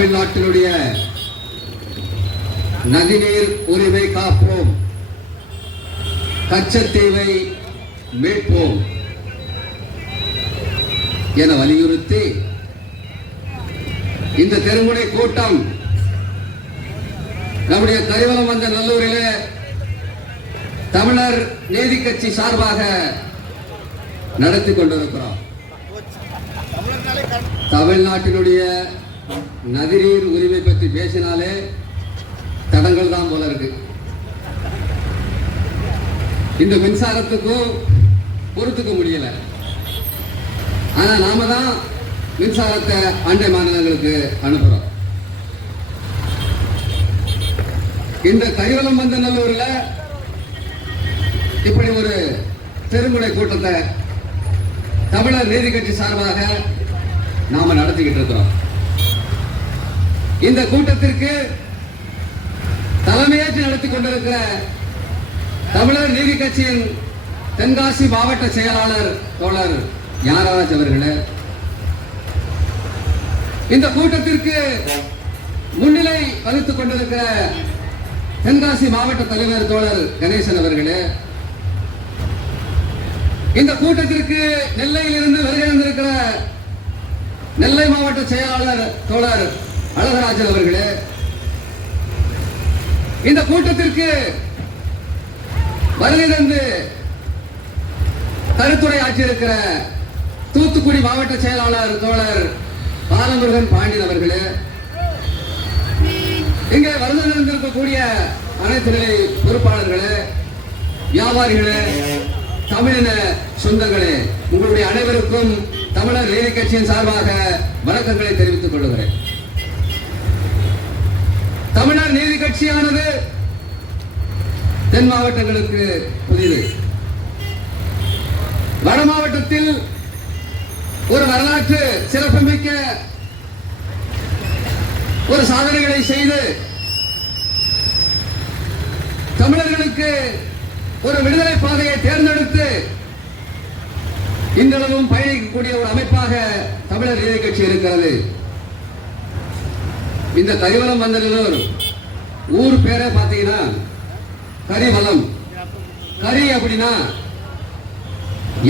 தமிழ்நாட்டினுடைய நதிநீர் உரிமை காப்போம், கச்சத்தீவை மீட்போம் என வலியுறுத்தி இந்த தெருமுனை கூட்டம் நம்முடைய கரிவலம் வந்த நல்லூரிலே தமிழர் நீதி கட்சி சார்பாக நடத்தி கொண்டிருக்கிறோம். தமிழ்நாட்டினுடைய நதிநீர் உரிமை பற்றி பேசினாலே தடங்கள் தான் போல இருக்கு. இந்த மின்சாரத்துக்கும் பொறுத்துக்க முடியல. ஆனா நாம தான் மின்சாரத்தை அண்டை மாநிலங்களுக்கு அனுப்புறோம். இந்த கரிவலம் வந்த நல்லூர்ல இப்படி ஒரு தெருமுனை கூட்டத்தை தமிழர் நீதி கட்சி சார்பாக நாம நடத்திக்கிட்டு இருக்கிறோம். இந்த கூட்டத்திற்கு தலைமையேற்று நடத்தி கொண்டிருக்கிற தமிழர் நீதி கட்சியின் தென்காசி மாவட்ட செயலாளர் தோழர் ஞானராஜ் அவர்களே, இந்த கூட்டத்திற்கு முன்னிலை வகித்துக் கொண்டிருக்கிற தென்காசி மாவட்ட தலைவர் தோழர் கணேசன் அவர்களே, இந்த கூட்டத்திற்கு நெல்லையில் இருந்து வருகை வந்திருக்கிற நெல்லை மாவட்ட செயலாளர் தோழர் அழகராஜன் அவர்களே, இந்த கூட்டத்திற்கு வருகை தந்து கருத்துரை ஆற்றியிருக்கிற தூத்துக்குடி மாவட்ட செயலாளர் தோழர் பாலமுருகன் பாண்டியன் அவர்களே, இங்கே வருகை தந்திருக்கக்கூடிய அனைத்து நிலை பொறுப்பாளர்களே, வியாபாரிகளே, தமிழின சொந்தங்களே, உங்களுடைய அனைவருக்கும் தமிழர் நீதி கட்சியின் சார்பாக வணக்கங்களை தெரிவித்துக் கொள்கிறேன். தமிழர் நீதி கட்சியானது தென் மாவட்டங்களுக்கு புதிது. வட மாவட்டத்தில் ஒரு வரலாற்று சிறப்புமிக்க ஒரு சாதனைகளை செய்து தமிழர்களுக்கு ஒரு விடுதலை பாதையை தேர்ந்தெடுத்து இன்றளவும் பயணிக்கக்கூடிய ஒரு அமைப்பாக தமிழர் நீதி கட்சி இருக்கிறது. இந்த கரிவலம் வந்த நல்லூர் ஊர் பேரை பார்த்தீங்கன்னா கரிவலம். கரி அப்படின்னா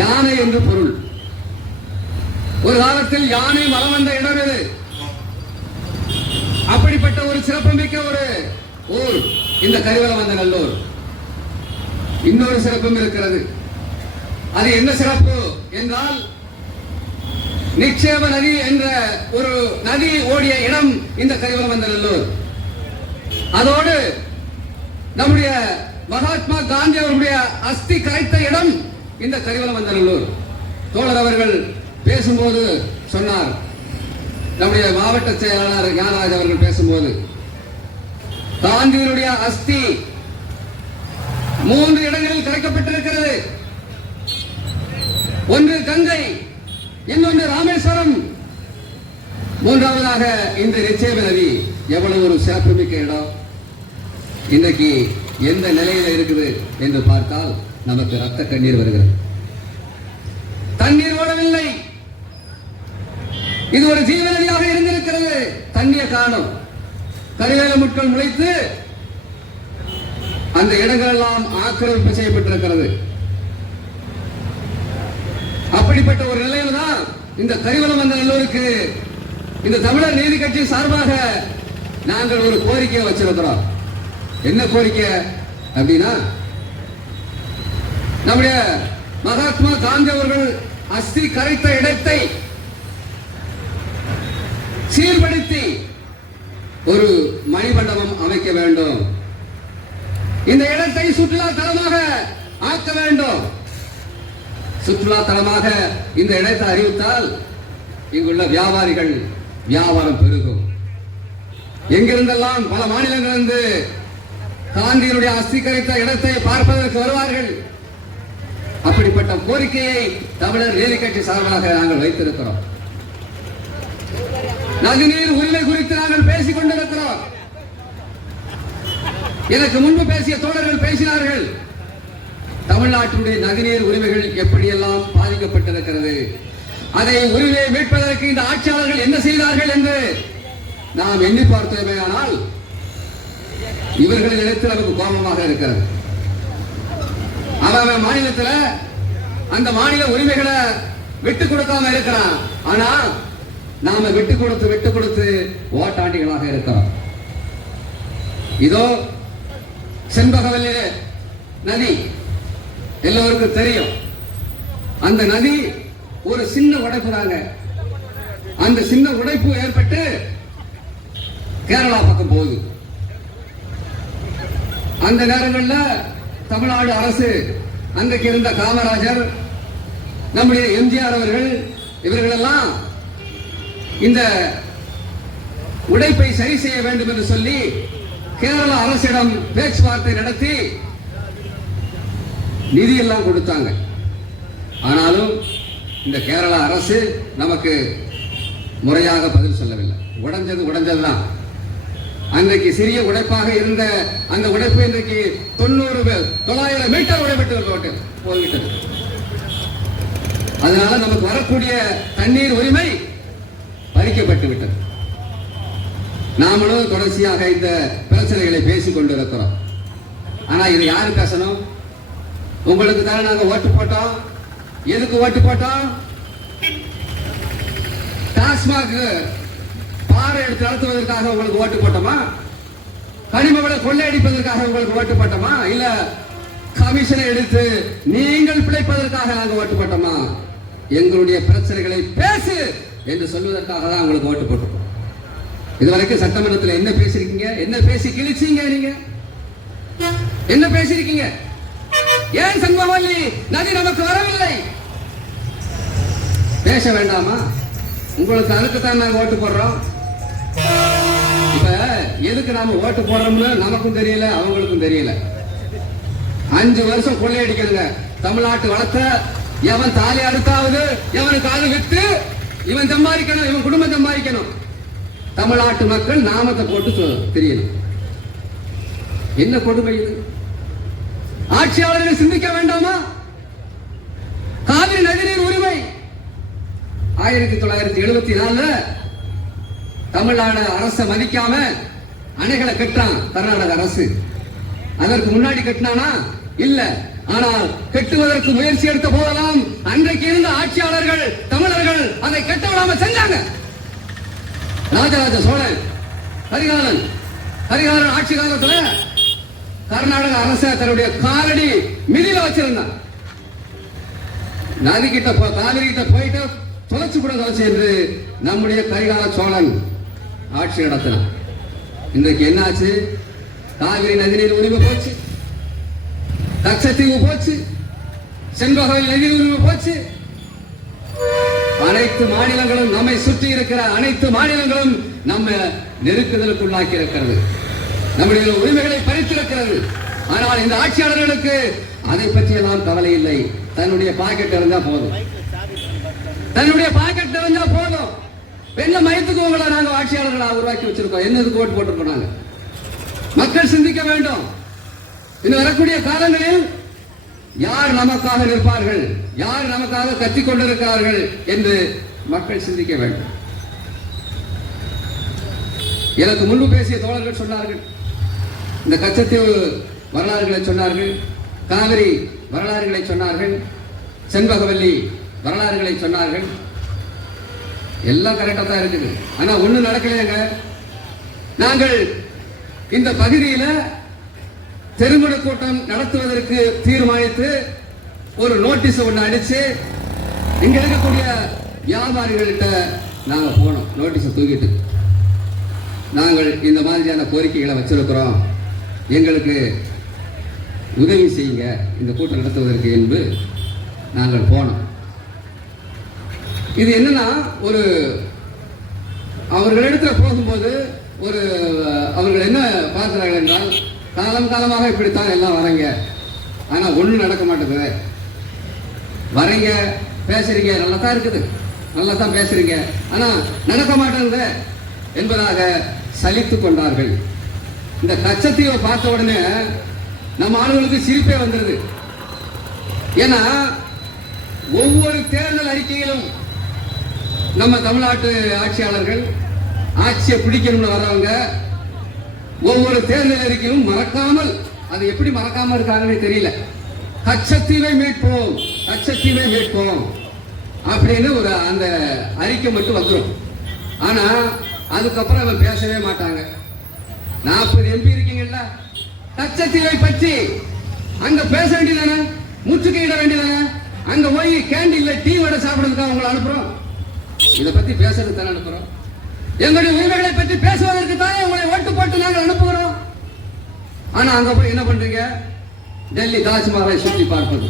யானை என்று பொருள். ஒரு காலத்தில் யானை வலம் வந்த இடம் இது. அப்படிப்பட்ட ஒரு சிறப்புமிக்க ஒரு ஊர் இந்த கரிவலம் வந்த நல்லூர். இன்னொரு சிறப்பும் இருக்கிறது. அது என்ன சிறப்பு என்றால், நிக்ஷேப நதி என்ற ஒரு நதி ஓடிய இடம் இந்த கரிவலம் வந்த நல்லூர். அதோடு நம்முடைய மகாத்மா காந்தி அவர்களுடைய அஸ்தி கரைத்த இடம் இந்த கரிவலம் வந்த நல்லூர். தோழர் அவர்கள் பேசும்போது சொன்னார், நம்முடைய மாவட்ட செயலாளர் ஞானராஜ் அவர்கள் பேசும்போது, காந்தியினுடைய அஸ்தி 3 இடங்களில் கரைக்கப்பட்டிருக்கிறது. ஒன்று கங்கை, இன்னொன்று ராமேஸ்வரம், மூன்றாவதாக இந்த நிச்சேப நதி. எவ்வளவு ஒரு சிறப்புமிக்க இடம். இன்றைக்கு எந்த நிலையில இருக்குது என்று பார்த்தால் நமக்கு ரத்த கண்ணீர் வருகிறது. தண்ணீர் ஓடவில்லை. இது ஒரு ஜீவ நதியாக இருந்திருக்கிறது. தண்ணிய காணும். கரிவேல முட்கள் முளைத்து அந்த இடங்கள் எல்லாம் ஆக்கிரமிப்பு செய்யப்பட்டிருக்கிறது. அப்படிப்பட்ட ஒரு நிலையில தான் இந்த கரிவலம் வந்த நல்லூருக்கு இந்த தமிழர் நீதி கட்சி சார்பாக நாங்கள் ஒரு கோரிக்கையை வச்சிருக்கிறோம். என்ன கோரிக்கை அப்படின்னா, நம்முடைய மகாத்மா காந்தி அவர்கள் அஸ்தி கரைத்த இடத்தை சீர்படுத்தி ஒரு மணிமண்டபம் அமைக்க வேண்டும். இந்த இடத்தை சுற்றுலா தலமாக ஆக்க வேண்டும். சுற்றுலா தலமாக இந்த இடத்தை அறிவித்தால் இங்குள்ள வியாபாரிகள் வியாபாரம் பெருகும். எங்கிருந்தெல்லாம் பல மாநிலங்களிலிருந்து காந்தியினுடைய அஸ்தி கரைத்த இடத்தை பார்ப்பதற்கு வருவார்கள். அப்படிப்பட்ட கோரிக்கையை தமிழர் நீதி கட்சி சார்பாக நாங்கள் வைத்திருக்கிறோம். நதிநீர் உரிமை குறித்து நாங்கள் பேசிக் கொண்டிருக்கிறோம். எனக்கு முன்பு பேசிய தோழர்கள் பேசினார்கள், தமிழ்நாட்டினுடைய நதிநீர் உரிமைகள் எப்படியெல்லாம் பாதிக்கப்பட்டிருக்கிறது, அதை உரிமையை மீட்பதற்கு இந்த ஆட்சியாளர்கள் என்ன செய்தார்கள் என்று நாம் எண்ணி பார்த்தோமேயானால் இவர்களின் இடத்தில் நமக்கு கோபமாக இருக்கிறது. அவன் மாநிலத்தில் அந்த மாநில உரிமைகளை விட்டு கொடுக்காம இருக்கிறான். ஆனா நாம விட்டு கொடுத்து ஓட்டாண்டிகளாக இருக்கிறோம். இதோ செண்பகவல்லி நதி எல்லோருக்கும் தெரியும். அந்த நதி ஒரு சின்ன உடைப்புறாங்க. அந்த சின்ன உடைப்பு ஏற்பட்டு கேரளா பக்கம் போகுது. அந்த நேரங்களில் தமிழ்நாடு அரசு, அன்றைக்கு இருந்த காமராஜர், நம்முடைய எம்ஜிஆர் அவர்கள், இவர்களெல்லாம் இந்த உடைப்பை சரி செய்ய வேண்டும் என்று சொல்லி கேரள அரசிடம் பேச்சுவார்த்தை நடத்தி நிதி எல்லாம் கொடுத்தாங்க. ஆனாலும் இந்த கேரள அரசு நமக்கு முறையாக பதில் சொல்லவில்லை. உடைஞ்சதுதான். அன்றைக்கு சிறிய உடைப்பாக இருந்த அந்த உடைப்பு இன்றைக்கு 900 மீட்டர் உடைப்பட்டு போய்விட்டது. அதனால நமக்கு வரக்கூடிய தண்ணீர் உரிமை பறிக்கப்பட்டு விட்டது. நாமளும் தொடர்ச்சியாக இந்த பிரச்சனைகளை பேசிக் கொண்டிருக்கிறோம். ஆனா இது யாரு பேசணும்? உங்களுக்கு தானே நாங்க ஓட்டு போட்டோம். எதுக்கு ஓட்டு போட்டோம்? டாஸ்மாக் பாறை எடுத்து நடத்துவதற்காக உங்களுக்கு ஓட்டு போட்டோமா? கனிமவளை கொள்ளையடிப்பதற்காக உங்களுக்கு ஓட்டு போட்டோமா? இல்ல கமிஷனை எடுத்து நீங்கள் பிழைப்பதற்காக நாங்கள் ஓட்டு போட்டோமா? எங்களுடைய பிரச்சனைகளை பேசு என்று சொல்வதற்காக தான் உங்களுக்கு ஓட்டு போட்டோம். இதுவரைக்கும் சட்டமன்றத்தில் என்ன பேசிருக்கீங்க? என்ன பேசி கிழிச்சீங்க? நீங்க என்ன பேசிருக்கீங்க? ஏன் செண்பகவல்லி நதி நமக்கு வரவில்லை? பேச வேண்டாமா? உங்களுக்கு அதுக்குத்தான் நாங்க ஓட்டு போடுறோம். இப்ப எதுக்கு நாம ஓட்டு போடுறோம்னு நமக்கும் தெரியல, அவங்களுக்கும் தெரியல. 5 வருஷம் கொள்ளையடிக்கிறாங்க தமிழ்நாட்டு வளத்தை. எவன் தாலி அடுத்தாவது எவனுக்கு அது வித்து இவன் சம்பாதிக்கணும், இவன் குடும்பம் சம்பாதிக்கணும். தமிழ்நாட்டு மக்கள் நாமத்தை போட்டு தெரியணும். என்ன கொடுமை இது? ஆட்சியாளர்கள் சிந்திக்க வேண்டாமா? காவிரி நதிநீர் உரிமை 1974 தமிழ்நாடு அரசை மதிக்காம அணைகளை கட்டான் கர்நாடக அரசு. அதற்கு முன்னாடி கட்டினானா? இல்ல. ஆனால் கட்டுவதற்கு முயற்சி எடுத்த போதெல்லாம் அன்றைக்கு இருந்த ஆட்சியாளர்கள் தமிழர்கள் அதை கட்ட விடாம செஞ்சாங்க. ராஜராஜ சோழன், கரிகாலன் ஆட்சி காலத்தில் கர்நாடக அரச தன்னுடைய காலடி மிதில வச்சிருந்தான். நதி கிட்ட காவிரி கிட்ட போயிட்டு தொலைச்சு கூட தொலைச்சு என்று நம்முடைய கரிகால சோழன் ஆட்சி நடத்தினான். இன்றைக்கு என்னாச்சு? காவிரி நதிநீர் உரிமை போச்சு, கச்சத்தீவு போச்சு, செண்பகவல்லி நதிநீர் உரிமை போச்சு. அனைத்து மாநிலங்களும், நம்மை சுற்றி இருக்கிற அனைத்து மாநிலங்களும் நம்ம நெருக்குதலுக்குள்ளாக்கி இருக்கிறது, நம்முடைய உரிமைகளை பறித்திருக்கிறது. ஆனால் இந்த ஆட்சியாளர்களுக்கு அதை பற்றி எல்லாம் கவலை இல்லை. தன்னுடைய பாக்கெட் இருந்தா போதும், தன்னுடைய பாக்கெட் இருந்தா போதும். என்ன மயத்துக்கு உங்களை நாங்கள் ஆட்சியாளர்களா உருவாக்கி வச்சிருக்கோம்? என்னதுக்கு ஓட்டு போட்டிருக்கோம் நாங்க? மக்கள் சிந்திக்க வேண்டும். இன்னும் வரக்கூடிய காலங்களில் யார் நமக்காக நிற்பார்கள், யார் நமக்காக கத்திக் கொண்டிருக்கிறார்கள் என்று மக்கள் சிந்திக்க வேண்டும். எனக்கு முன்பு பேசிய தோழர்கள் சொன்னார்கள், இந்த கச்சத்தீவு வரலாறுகளை சொன்னார்கள், காவிரி வரலாறுகளை சொன்னார்கள், செண்பகவல்லி வரலாறுகளை சொன்னார்கள். எல்லாம் கரெக்டா தான் இருக்குது. ஆனா ஒண்ணு நடக்கலைங்க. நாங்கள் இந்த பகுதியில தெருமுனை கூட்டம் நடத்துவதற்கு தீர்மானித்து ஒரு நோட்டீஸ் ஒன்று அடிச்சு இங்க இருக்கக்கூடிய வியாபாரிகள்கிட்ட நாங்க போனோம். நோட்டீஸை தூக்கிட்டு நாங்கள் இந்த மாதிரியான கோரிக்கைகளை வச்சிருக்கிறோம், எங்களுக்கு உதவி செய்யுங்க இந்த கூட்டம் நடத்துவதற்கு என்று நாங்கள் போனோம். இது என்னன்னா, ஒரு அவர்களிடத்துல போகும்போது ஒரு அவர்கள் என்ன பார்க்கிறார்கள் என்றால், காலமாக இப்படித்தான் எல்லாம் வரீங்க, ஆனா ஒண்ணும் நடக்க மாட்டேங்குது. வரீங்க, பேசுறீங்க, நல்லா தான் இருக்குது, நல்லா தான் பேசுறீங்க, ஆனா நடக்க மாட்டேங்குது என்பதாக சலித்து கொண்டார்கள். இந்த கச்சத்தீவை பார்த்த உடனே நம்ம ஆளுங்களுக்கு சிரிப்பே வந்துருது. ஏன்னா ஒவ்வொரு தேர்தல் அறிக்கையிலும் நம்ம தமிழ்நாட்டு ஆட்சியாளர்கள் ஆட்சியை பிடிக்கணும்னு வர்றவங்க ஒவ்வொரு தேர்தல் அறிக்கையும் மறக்காமல், அதை எப்படி மறக்காம இருக்காங்கன்னு தெரியல, கச்சத்தீவை மீட்போம், கச்சத்தீவை மீட்போம் அப்படின்னு ஒரு அந்த அறிக்கை மட்டும் வந்துடும். ஆனா அதுக்கப்புறம் அவன் பேசவே மாட்டாங்க. 40 MP இருக்கீங்கல்ல, கச்சத்தீவை பற்றி அங்க பேச வேண்டியதானே, முற்றுகையிட வேண்டியதானே, அங்க போய் கேண்டீன்ல டீ வடை சாப்பிடுறதுக்காக உங்களை அனுப்புறோம். இதை பத்தி பேசுறதுக்கு தானே அனுப்புறோம். எங்களுடைய உரிமைகளை பற்றி பேசுவதற்கு தானே உங்களை ஓட்டு போட்டு நாங்கள் அனுப்புகிறோம். ஆனா அங்க போய் என்ன பண்றீங்க? டெல்லி தாஜ்மஹாலை சுற்றி பார்ப்பது,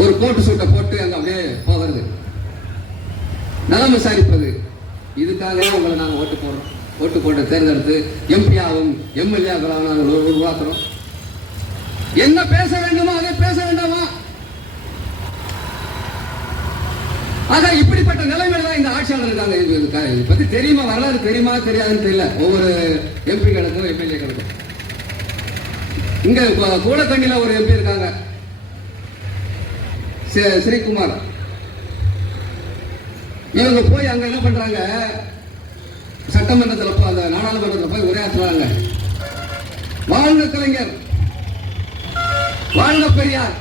ஒரு கோட்டு சூட்டை போட்டு அங்க அப்படியே போகிறது, நலம் விசாரிப்பது. இதுக்காக உங்களை நாங்கள் ஓட்டு போடுறோம். ஓட்டு போட்டு தேர்ந்தெடுத்து எம்பியாவும் எம்எல்ஏக்களாகவும் நாங்கள் உருவாக்குறோம். என்ன பேச வேண்டுமோ அதை பேச வேண்டாமா? ஆக இப்படிப்பட்ட நிலைமையில தான் இந்த ஆட்சியாளர் இருக்காங்க. இது பத்தி தெரியுமா, வரலாறு தெரியுமா தெரியாதுன்னு தெரியல ஒவ்வொரு எம்பிகளுக்கும் எம்எல்ஏக்களுக்கும். இங்க கூடக்கண்ணில ஒரு எம்பி இருக்காங்க, ஸ்ரீகுமார். இவங்க போய் அங்க என்ன பண்றாங்க, சட்டமன்றத்தில் அந்த நாடாளுமன்றத்தில் போய் உரையாற்றுறாங்க. வாழ்க கலைஞர், வாழ்க பெரியார்,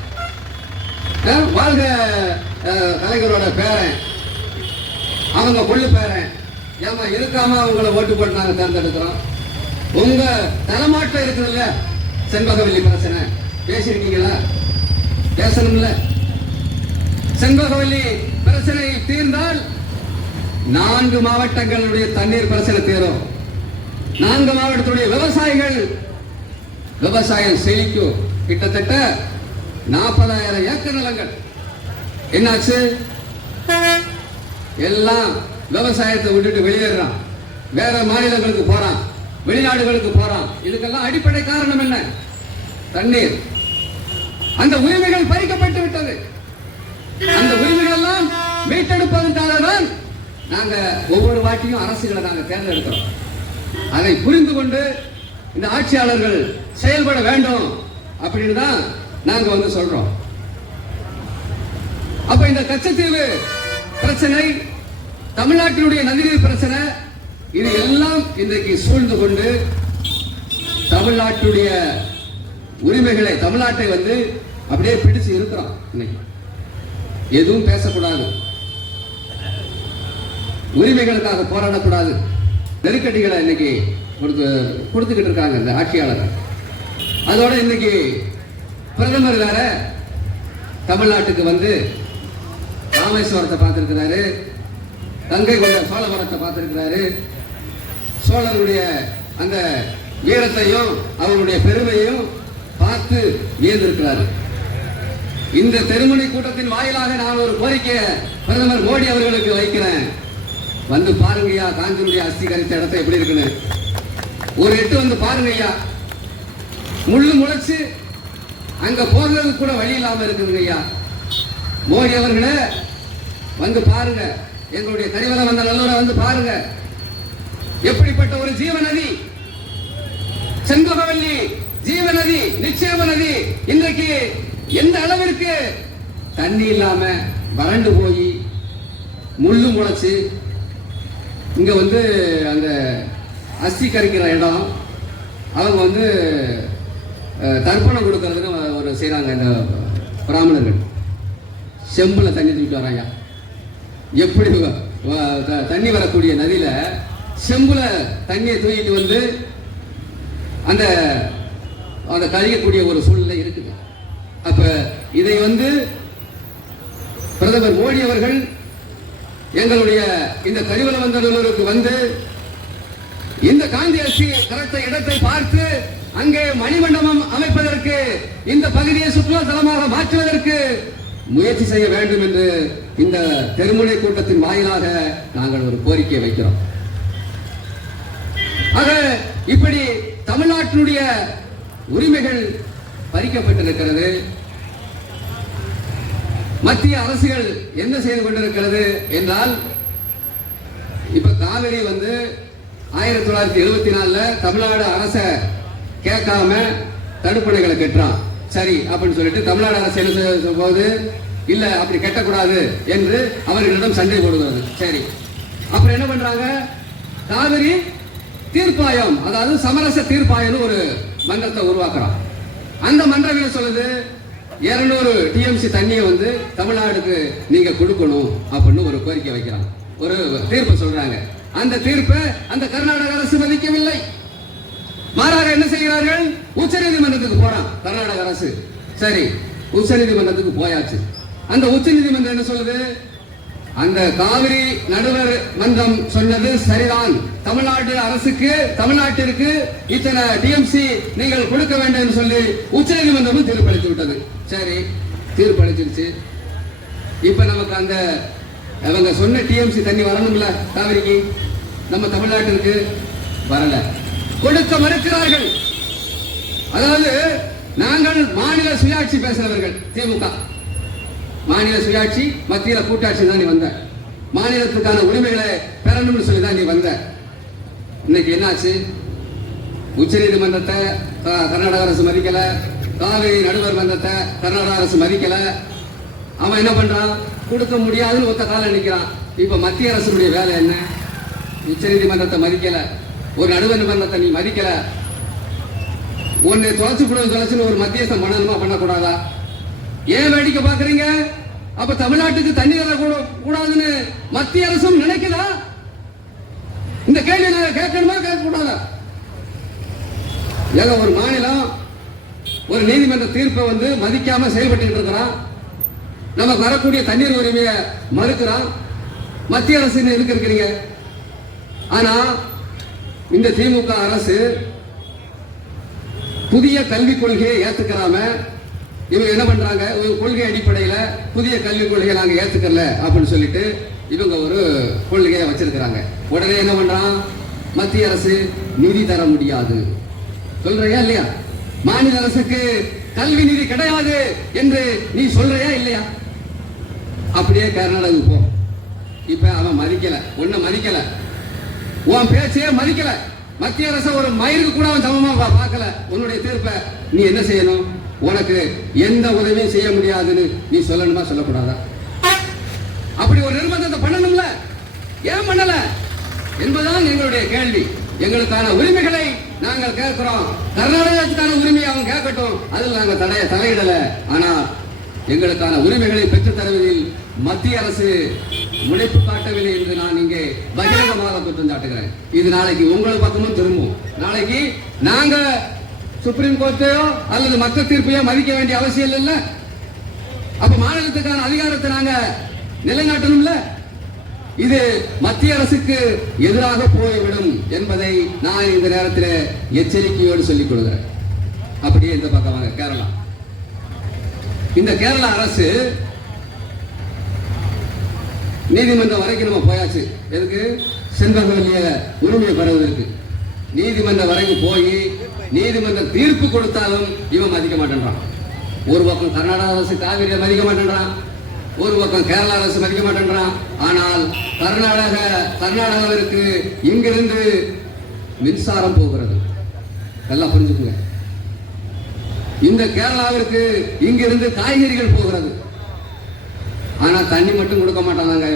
வாழ்க கலைஞரோட பேரன், அவங்க கொள்ளு பேரன், ஏமா இருக்காம அவங்கள ஓட்டு போட்டு நாங்க தேர்ந்தெடுக்கிறோம். உங்க தலைமாட்டில் இருக்குதுல்ல செண்பகவல்லி பிரச்சனை, பேசியிருக்கீங்களா? பேசணும்ல. செண்பகவல்லி பிரச்சனை தீர்ந்தால் 4 மாவட்டங்களுடைய தண்ணீர் பிரச்சனை தீரும். 4 மாவட்டத்துடைய விவசாயிகள் விவசாயம் செழிக்கும். கிட்டத்தட்ட 40,000 ஏக்கர் நிலங்கள் என்னாச்சு? எல்லாம் விவசாயத்தை விட்டுட்டு வெளியேறான், வேற மாநிலங்களுக்கு போறான், வெளிநாடுகளுக்கு போறான். இதுக்கெல்லாம் அடிப்படை காரணம் என்ன? தண்ணீர். அந்த உரிமைகள் பறிக்கப்பட்டு விட்டது. அந்த உரிமைகள் எல்லாம் மீட்டெடுப்பதற்காக தான் நாங்க ஒவ்வொரு வாட்டியும் அரசுகளை நாங்க தேர்ந்தெடுக்கிறோம். அதை புரிந்து கொண்டு இந்த ஆட்சியாளர்கள் செயல்பட வேண்டும் அப்படின்னு தான் நாங்க சொல்றோம். அப்ப இந்த கச்சத்தீவு பிரச்சனை, தமிழ்நாட்டினுடைய நதிநீர் பிரச்சனை, இது எல்லாம் இன்றைக்கு சூழ்ந்து கொண்டு தமிழ்நாட்டுடைய உரிமைகளை, தமிழ்நாட்டை அப்படியே பிடிச்சு இருக்கிறோம். இன்னைக்கு எதுவும் பேசக்கூடாது, உரிமைகளுக்காக போராடக்கூடாது, நெருக்கடிகளை இன்னைக்கு கொடுத்துக்கிட்டு இருக்காங்க இந்த ஆட்சியாளர்கள். அதோட இன்னைக்கு பிரதமர் வேற தமிழ்நாட்டுக்கு ராமேஸ்வரத்தை பார்த்திருக்கிறாரு, கங்கை கொண்ட சோழவரத்தை பார்த்திருக்கிறாரு. சோழருடைய அந்த வீரத்தையும் அவருடைய பெருமையையும் பார்த்து வியந்திருக்கிறாரு. இந்த தெருமுனை கூட்டத்தின் வாயிலாக நான் ஒரு கோரிக்கையை பிரதமர் மோடி அவர்களுக்கு வைக்கிறேன். பாருங்கய்யா, காந்தியுடைய அஸ்தி கரித்த இடத்தை எப்படி இருக்குன்னு ஒரு எட்டு பாருங்கய்யா. முள்ளு முளைச்சு அங்க போகிறது கூட வழி இல்லாம இருக்குதுங்க ஐயா. மோடி அவர்களே பாருங்க, எங்களுடைய கரிவல வந்த நல்லூரை பாருங்க. எப்படிப்பட்ட ஒரு ஜீவநதி செண்பகவல்லி, ஜீவநதி, நிச்சயம நதி இன்றைக்கு எந்த அளவிற்கு தண்ணி இல்லாம வறண்டு போய் முள்ளு முளைச்சு இங்க அந்த அஸ்தி கரிக்கிற இடம் அவங்க தர்ப்பணம் கொடுக்கறதுன்னு ஒரு செய்யறாங்க. இந்த பிராமணர்கள் செம்புல தண்ணி தூக்கிட்டு வராங்க. எப்படி தண்ணி வரக்கூடிய நதியில செம்புல தண்ணியை தூக்கிட்டு அந்த அந்த கழிக்கக்கூடிய ஒரு சூழ்நிலை இருக்குது. அப்ப இதை பிரதமர் மோடி அவர்கள் எங்களுடைய இந்த கரிவல வந்தவர்களுக்கு இந்த காந்தி அஸ்தி கரைத்த இடத்தை பார்த்து அங்கே மணிமண்டபம் அமைப்பதற்கு, இந்த பகுதியை சுற்றுலா தலமாக மாற்றுவதற்கு முயற்சி செய்ய வேண்டும் என்று இந்த தெருமுனை கூட்டத்தின் வாயிலாக நாங்கள் ஒரு கோரிக்கை வைக்கிறோம். ஆக இப்படி தமிழ்நாட்டினுடைய உரிமைகள் பறிக்கப்பட்டிருக்கிறது. மத்திய அரசுகள் என்ன செய்து கொண்டிருக்கிறது என்றால், இப்ப காவிரி 1974 தமிழ்நாடு அரச கேட்காம தடுப்பணைகளை கட்டுறான். சரி அப்படின்னு சொல்லிட்டு தமிழ்நாடு அரசு என்ன செய்யும் போது, இல்ல அப்படி கட்டக்கூடாது என்று அவர்களிடம் சண்டை போடுகிறது. சரி, அப்புறம் என்ன பண்றாங்க, காவிரி தீர்ப்பாயம், அதாவது சமரச தீர்ப்பாயம் ஒரு மன்றத்தை உருவாக்குறான். அந்த மன்றம் என்ன சொல்லுது, 200 டிஎம்சி தண்ணியை வந்து தமிழ்நாடுக்கு நீங்க கொடுக்கணும் அப்படின்னு ஒரு கோரிக்கை வைக்கிறான், ஒரு தீர்ப்பு சொல்றாங்க. அந்த தீர்ப்பை அந்த கர்நாடக அரசு மதிக்கவில்லை. மாறாக என்ன செய்கிறார்கள், உச்ச நீதிமன்றத்துக்கு போறான் கர்நாடக அரசு. சரி, உச்ச நீதிமன்றத்துக்கு போயாச்சு. அந்த உச்ச நீதிமன்றம் என்ன சொல்லுது, அந்த காவிரி நடுவர் மன்றம் சொன்னது சரிதான், தமிழ்நாடு அரசுக்கு தமிழ்நாட்டிற்கு இத்தனை டிஎம்சி நீங்கள் கொடுக்க வேண்டும் என்று சொல்லி உச்ச நீதிமன்றமும் தீர்ப்பளித்து விட்டது. சரி, தீர்ப்பளிச்சிருச்சு. இப்ப நமக்கு அந்த அவங்க சொன்ன டிஎம்சி தண்ணி வரணும்ல காவிரிக்கு, நம்ம தமிழ்நாட்டிற்கு வரல, கொடுக்க மறுக்கிறார்கள். அதாவது நாங்கள் மாநில சுயாட்சி பேசுறவர்கள், திமுக மாநில சுயாட்சி, மத்தியில கூட்டாட்சி தான் நீ வந்த, மாநிலத்துக்கான உரிமைகளை பெறணும்னு சொல்லி தான் நீ வந்த. இன்னைக்கு என்னாச்சு, உச்ச நீதிமன்றத்தை கர்நாடக அரசு மதிக்கல, காவிரி நடுவர் மன்றத்தை கர்நாடக அரசு மதிக்கல. அவன் என்ன பண்றான், கொடுக்க முடியாதுன்னு ஒத்த காலம் நினைக்கிறான். இப்ப மத்திய அரசுடைய வேலை என்ன, உச்ச நீதிமன்றத்தை மதிக்கல, ஒரு நடுவர் மன்றத்தை நீ மதிக்கல, ஒன்னு தொலைச்சுன்னு ஒரு மத்தியஸ்தம் பண்ணணுமா பண்ணக்கூடாதா? ஏன் வேடிக்கை பாக்குறீங்க? அப்ப தமிழ்நாட்டுக்கு தண்ணி தர கூடாதுன்னு மத்திய அரசும் நினைக்குதா? இந்த கேள்வி கேட்கணுமா கேட்க கூடாதா? ஏங்க, ஒரு மாநிலம் ஒரு நீதிமன்ற தீர்ப்பை வந்து மதிக்காம செயல்பட்டு இருக்கிறான், நமக்கு வரக்கூடிய தண்ணீர் உரிமையை மறுக்கிறான், மத்திய அரசு எதுக்கு இருக்கிறீங்க? ஆனா இந்த திமுக அரசு புதிய கல்விக் கொள்கையை ஏத்துக்கிறாம இவங்க என்ன பண்றாங்க, கொள்கை அடிப்படையில புதிய கல்விக் கொள்கையை நாங்க ஏத்துக்கல அப்படின்னு சொல்லிட்டு இவங்க ஒரு கொள்கையை வச்சிருக்கிறாங்க. உடனே என்ன பண்றான், மத்திய அரசு நிதி தர முடியாது சொல்றியா இல்லையா, மாநில அரசுக்கு கல்வி நிதி கிடையாது என்று நீ சொல்றியா இல்லையா? அப்படியே கர்நாடகா போ. இப்ப அவன் மதிக்கல, ஒன்ன மதிக்கல, உன் பேச்சையே மதிக்கல, மத்திய அரசு ஒரு மயிருக்கு கூட அவன் சமமா பார்க்கல. உன்னுடைய தீர்ப்பை நீ என்ன செய்யணும், உனக்கு எந்த உதவியும் செய்ய முடியாதுன்னு நீ சொல்லணுமா சொல்லக்கூடாதா? அப்படி ஒரு நிர்பந்தத்தை பண்ணணும்ல, ஏன் பண்ணல என்பதுதான் எங்களுடைய கேள்வி. எங்களுக்கான உரிமைகளை நாங்கள் கேட்கிறோம், கர்நாடகத்துக்கான உரிமையை அவன் கேட்கட்டும், அதில் நாங்கள் தலையிடல. ஆனால் எங்களுக்கான உரிமைகளை பெற்றுத் தருவதில் மத்திய அரசு முனைப்பு காட்டவில்லை என்று நான் இங்கே பகிரங்கமாக குற்றம் சாட்டுகிறேன். இது நாளைக்கு உங்கள் பக்கமும் திரும்பும். நாளைக்கு நாங்க சுப்ரீம் கோர்ட்டையோ அல்லது மற்ற தீர்ப்பையோ மதிக்க வேண்டிய அவசியம் இல்ல. அப்ப மாநிலத்துக்கான அதிகாரத்தை நாங்க நிலைநாட்டணும்ல. இது மத்திய அரசுக்கு எதிராக போய்விடும் என்பதை நான் இந்த நேரத்தில் எச்சரிக்கையோடு சொல்லிக் கொள்கிறேன். அப்படியே இந்த பக்கம் வாங்க, கேரளா. இந்த கேரளா அரசு நீதிமன்றம் வரைக்கும் நம்ம போயாச்சு. எதுக்கு? செண்பகவல்லிய உரிமையை பெறுவதற்கு நீதிமன்றம் வரைக்கும் போய் நீதிமன்ற தீர்ப்பு கொடுத்தாலும் இவன் மதிக்க மாட்டேன்றான். ஒரு பக்கம் கர்நாடக அரசு காவிரியை மதிக்க மாட்டேன்றான், ஒரு பக்கம் கேரளா அரசு மதிக்க மாட்டேன்றான். ஆனால் கர்நாடகாவிற்கு இங்கிருந்து மின்சாரம் போகிறது, நல்லா புரிஞ்சுக்குங்க. இந்த கேரளாவிற்கு இங்கிருந்து காய்கறிகள் போகிறது, ஆனா தண்ணி மட்டும் கொடுக்க மாட்டாங்க.